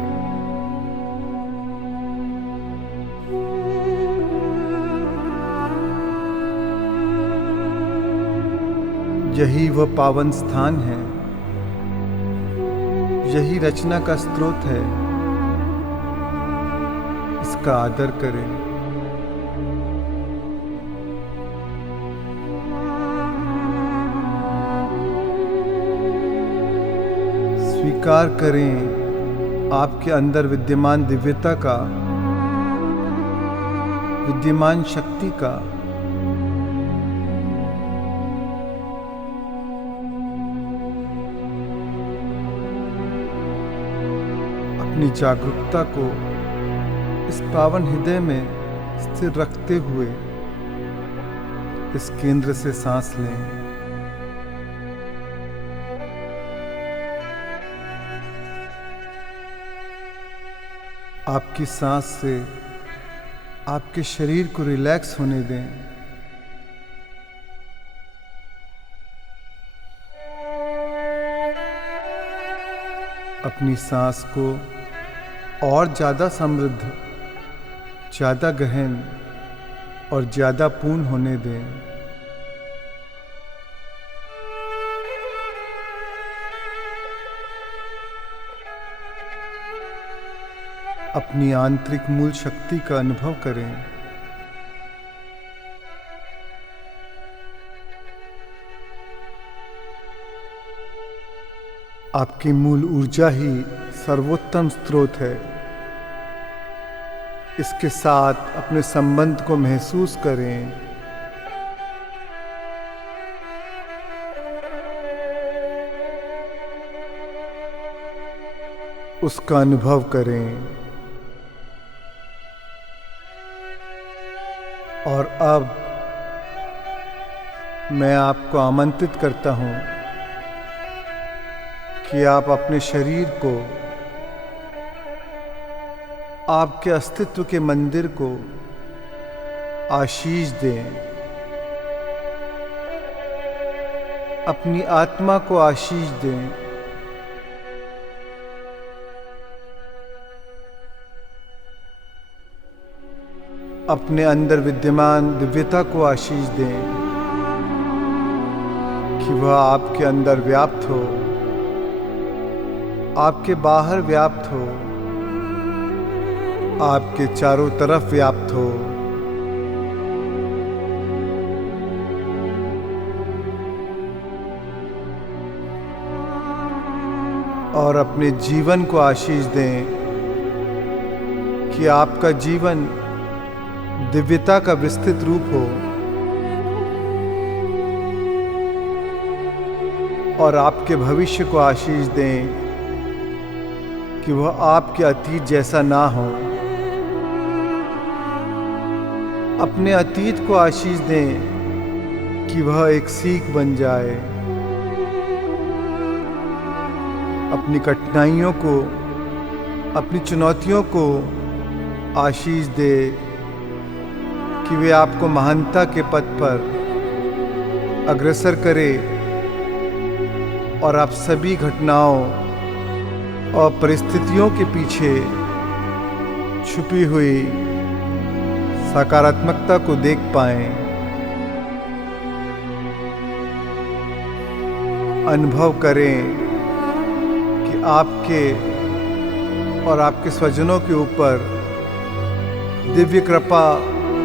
यही वह पावन स्थान है। यही रचना का स्रोत है। इसका आदर करें। स्वीकार करें आपके अंदर विद्यमान दिव्यता का, विद्यमान शक्ति का। अपनी जागरूकता को इस पावन हृदय में स्थिर रखते हुए इस केंद्र से सांस लें। आपकी सांस से आपके शरीर को रिलैक्स होने दें। अपनी सांस को और ज़्यादा समृद्ध, ज़्यादा गहन और ज़्यादा पूर्ण होने दें। अपनी आंतरिक मूल शक्ति का अनुभव करें। आपकी मूल ऊर्जा ही सर्वोत्तम स्रोत है। इसके साथ अपने संबंध को महसूस करें। उसका अनुभव करें। और अब मैं आपको आमंत्रित करता हूं कि आप अपने शरीर को, आपके अस्तित्व के मंदिर को आशीष दें। अपनी आत्मा को आशीष दें। अपने अंदर विद्यमान दिव्यता को आशीष दें कि वह आपके अंदर व्याप्त हो, आपके बाहर व्याप्त हो, आपके चारों तरफ व्याप्त हो। और अपने जीवन को आशीष दें कि आपका जीवन दिव्यता का विस्तृत रूप हो और आपके भविष्य को आशीष दें कि वह आपके अतीत जैसा ना हो। अपने अतीत को आशीष दें कि वह एक सीख बन जाए। अपनी कठिनाइयों को, अपनी चुनौतियों को आशीष दे कि वे आपको महानता के पथ पर अग्रसर करे और आप सभी घटनाओं और परिस्थितियों के पीछे छुपी हुई सकारात्मकता को देख पाएं। अनुभव करें कि आपके और आपके स्वजनों के ऊपर दिव्य कृपा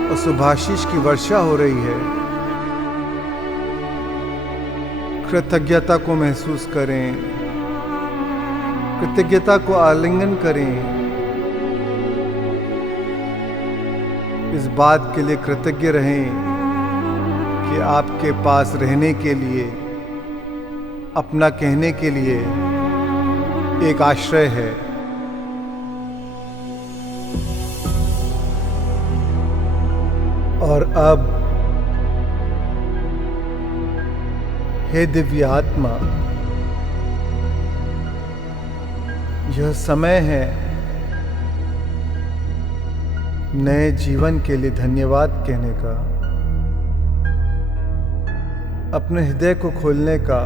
और शुभाशीष की वर्षा हो रही है। कृतज्ञता को महसूस करें। कृतज्ञता को आलिंगन करें। इस बात के लिए कृतज्ञ रहें कि आपके पास रहने के लिए, अपना कहने के लिए एक आश्रय है। और अब हे दिव्य आत्मा, यह समय है नए जीवन के लिए धन्यवाद कहने का, अपने हृदय को खोलने का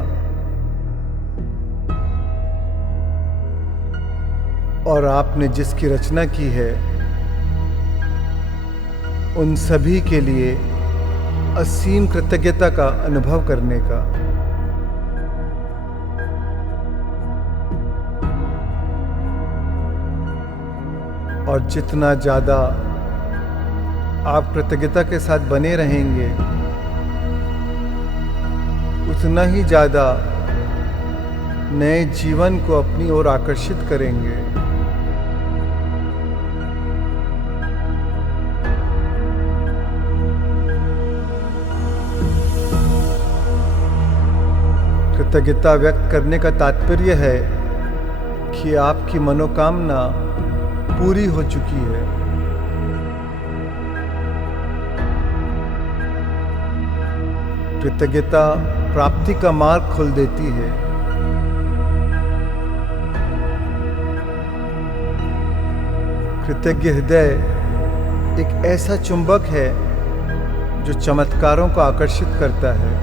और आपने जिसकी रचना की है उन सभी के लिए असीम कृतज्ञता का अनुभव करने का। और जितना ज़्यादा आप कृतज्ञता के साथ बने रहेंगे, उतना ही ज़्यादा नए जीवन को अपनी ओर आकर्षित करेंगे। कृतज्ञता व्यक्त करने का तात्पर्य है कि आपकी मनोकामना पूरी हो चुकी है। कृतज्ञता प्राप्ति का मार्ग खोल देती है। कृतज्ञ हृदय एक ऐसा चुंबक है जो चमत्कारों को आकर्षित करता है।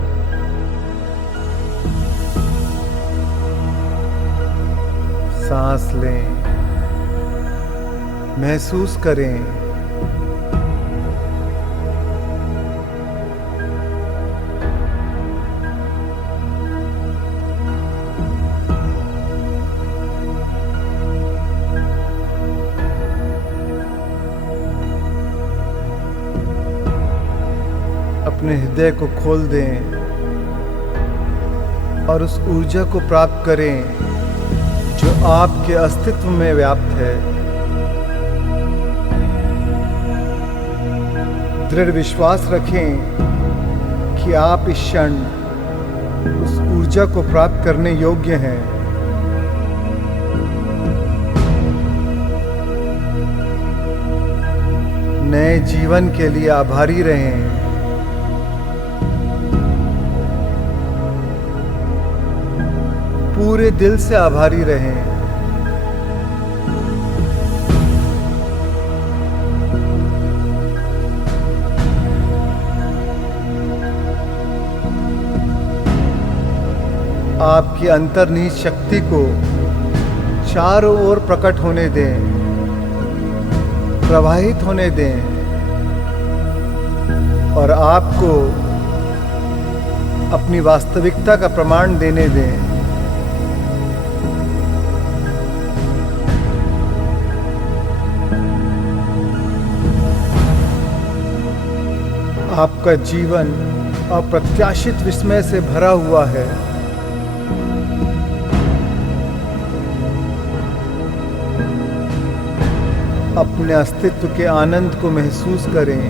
सांस लें, महसूस करें अपने हृदय को खोल दें और उस ऊर्जा को प्राप्त करें जो आपके अस्तित्व में व्याप्त है। दृढ़ विश्वास रखें कि आप इस क्षण उस ऊर्जा को प्राप्त करने योग्य हैं। नए जीवन के लिए आभारी रहें। पूरे दिल से आभारी रहें। आपकी अंतर्निहित शक्ति को चारों ओर प्रकट होने दें, प्रवाहित होने दें और आपको अपनी वास्तविकता का प्रमाण देने दें। आपका जीवन अप्रत्याशित विस्मय से भरा हुआ है। अपने अस्तित्व के आनंद को महसूस करें।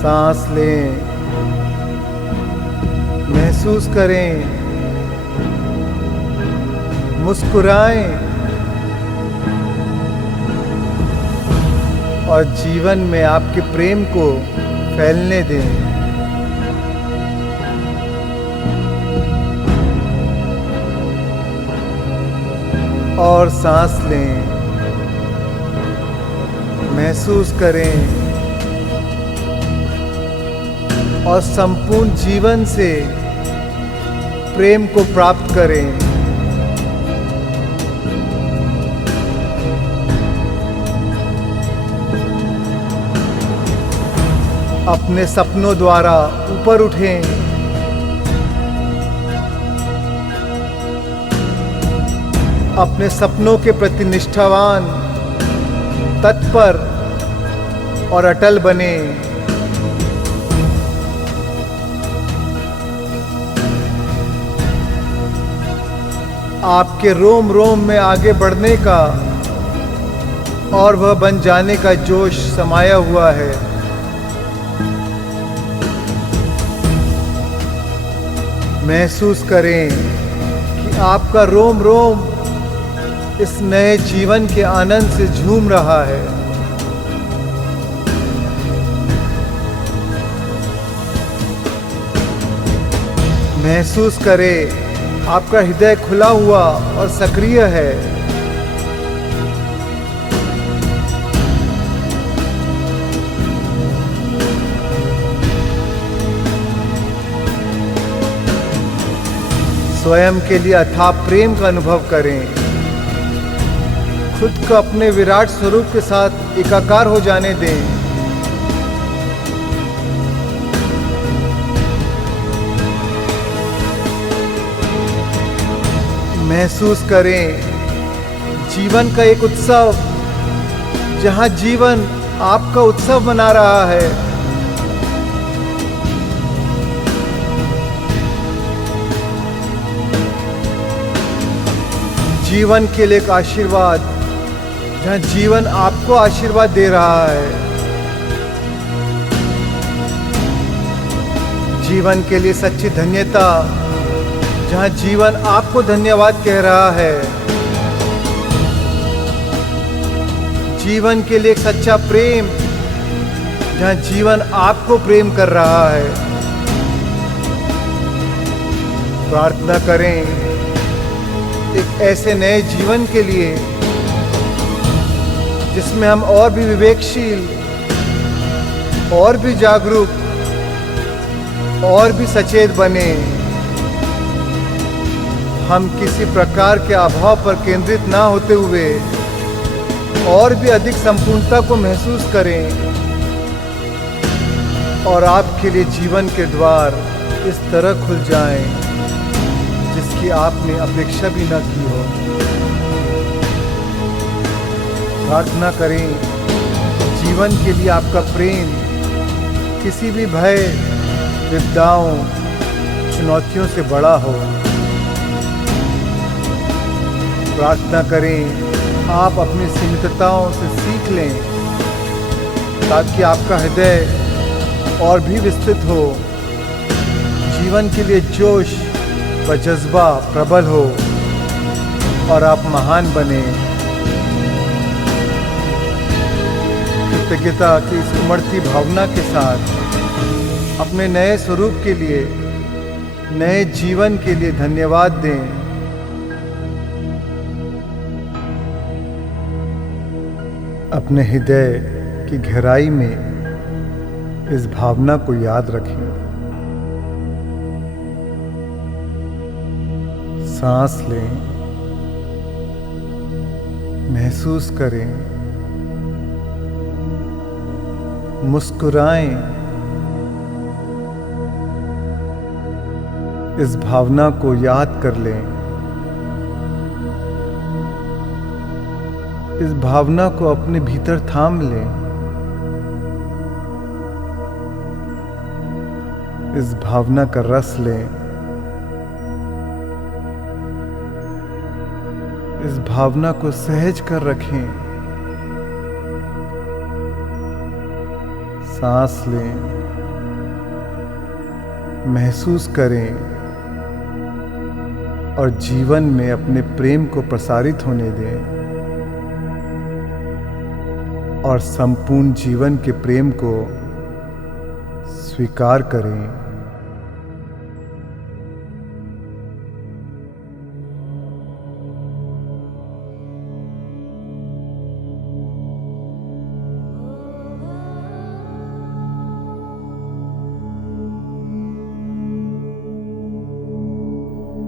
सांस लें, महसूस करें, मुस्कुराएं और जीवन में आपके प्रेम को फैलने दें। और सांस लें, महसूस करें और संपूर्ण जीवन से प्रेम को प्राप्त करें। अपने सपनों द्वारा ऊपर उठें। अपने सपनों के प्रति निष्ठावान, तत्पर और अटल बने। आपके रोम रोम में आगे बढ़ने का और वह बन जाने का जोश समाया हुआ है। महसूस करें कि आपका रोम रोम इस नए जीवन के आनंद से झूम रहा है। महसूस करें आपका हृदय खुला हुआ और सक्रिय है। स्वयं के लिए अथाह प्रेम का अनुभव करें। खुद को अपने विराट स्वरूप के साथ एकाकार हो जाने दें। महसूस करें जीवन का एक उत्सव, जहां जीवन आपका उत्सव मना रहा है। जीवन के लिए एक आशीर्वाद, जहाँ जीवन आपको आशीर्वाद दे रहा है। जीवन के लिए सच्ची धन्यता, जहाँ जीवन आपको धन्यवाद कह रहा है। जीवन के लिए एक सच्चा प्रेम, जहाँ जीवन आपको प्रेम कर रहा है। प्रार्थना करें एक ऐसे नए जीवन के लिए जिसमें हम और भी विवेकशील, और भी जागरूक, और भी सचेत बने। हम किसी प्रकार के अभाव पर केंद्रित ना होते हुए और भी अधिक संपूर्णता को महसूस करें और आपके लिए जीवन के द्वार इस तरह खुल जाएं जिसकी आपने अपेक्षा भी न की हो। प्रार्थना करें जीवन के लिए आपका प्रेम किसी भी भय, विपदाओं, चुनौतियों से बड़ा हो। प्रार्थना करें आप अपनी सीमितताओं से सीख लें ताकि आपका हृदय और भी विस्तृत हो, जीवन के लिए जोश व जज्बा प्रबल हो और आप महान बने। कृतज्ञता की इस उमड़ती भावना के साथ अपने नए स्वरूप के लिए, नए जीवन के लिए धन्यवाद दें। अपने हृदय की गहराई में इस भावना को याद रखें। सांस लें, महसूस करें, मुस्कुराएं। इस भावना को याद कर लें। इस भावना को अपने भीतर थाम लें। इस भावना का रस लें। इस भावना को सहज कर रखें। सांस लें, महसूस करें और जीवन में अपने प्रेम को प्रसारित होने दें और संपूर्ण जीवन के प्रेम को स्वीकार करें।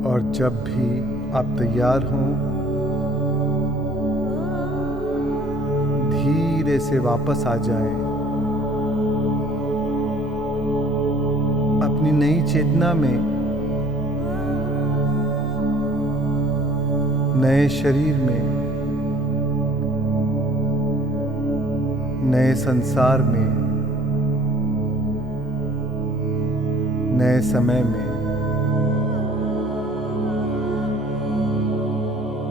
और जब भी आप तैयार हों, धीरे से वापस आ जाएं। अपनी नई चेतना में, नए शरीर में, नए संसार में, नए समय में।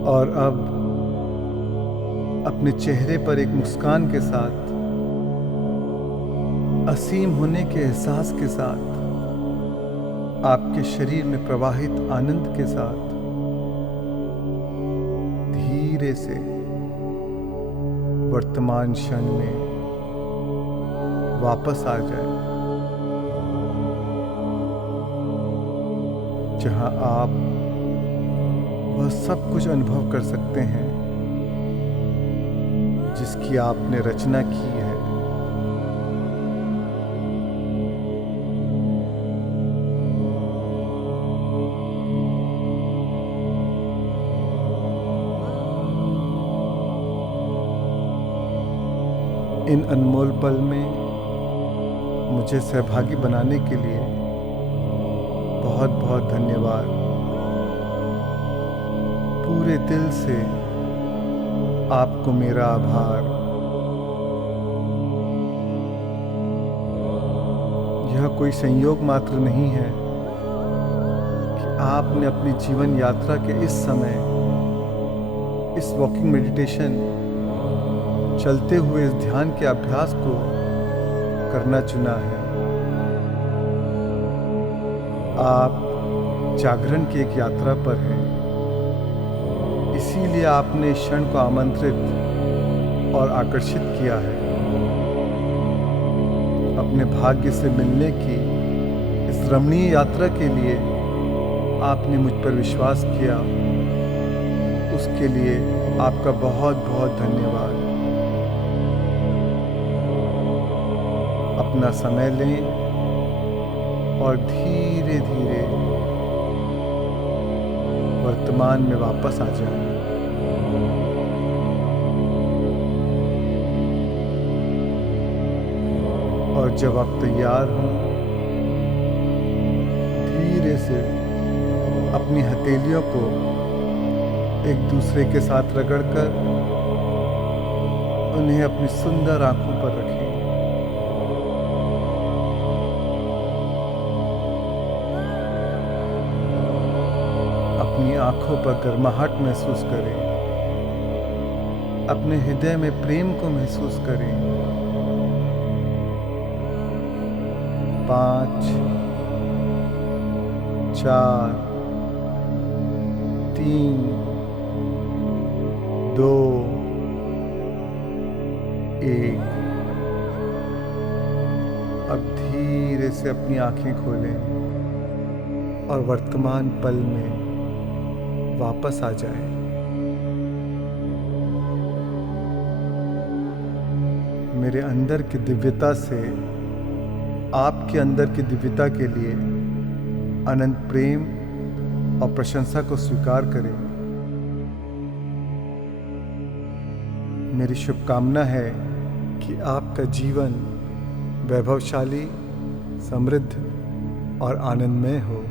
और अब अपने चेहरे पर एक मुस्कान के साथ, असीम होने के एहसास के साथ, आपके शरीर में प्रवाहित आनंद के साथ धीरे से वर्तमान क्षण में वापस आ जाए, जहां आप वह सब कुछ अनुभव कर सकते हैं जिसकी आपने रचना की है। इन अनमोल पल में मुझे सहभागी बनाने के लिए बहुत बहुत धन्यवाद। पूरे दिल से आपको मेरा आभार। यह कोई संयोग मात्र नहीं है कि आपने अपनी जीवन यात्रा के इस समय, इस वॉकिंग मेडिटेशन, चलते हुए इस ध्यान के अभ्यास को करना चुना है। आप जागरण की एक यात्रा पर हैं, इसीलिए आपने इस क्षण को आमंत्रित और आकर्षित किया है। अपने भाग्य से मिलने की इस रमणीय यात्रा के लिए आपने मुझ पर विश्वास किया, उसके लिए आपका बहुत बहुत धन्यवाद। अपना समय लें और धीरे धीरे वर्तमान में वापस आ जाएं। और जब आप तैयार हों, धीरे से अपनी हथेलियों को एक दूसरे के साथ रगड़कर उन्हें अपनी सुंदर आंखों पर रखें। अपनी आंखों पर गर्माहट महसूस करें। अपने हृदय में प्रेम को महसूस करें। 5, 4, 3, 2, 1। अब धीरे से अपनी आंखें खोलें और वर्तमान पल में वापस आ जाएं। मेरे अंदर की दिव्यता से आपके अंदर की दिव्यता के लिए अनंत प्रेम और प्रशंसा को स्वीकार करें। मेरी शुभकामना है कि आपका जीवन वैभवशाली, समृद्ध और आनंदमय हो।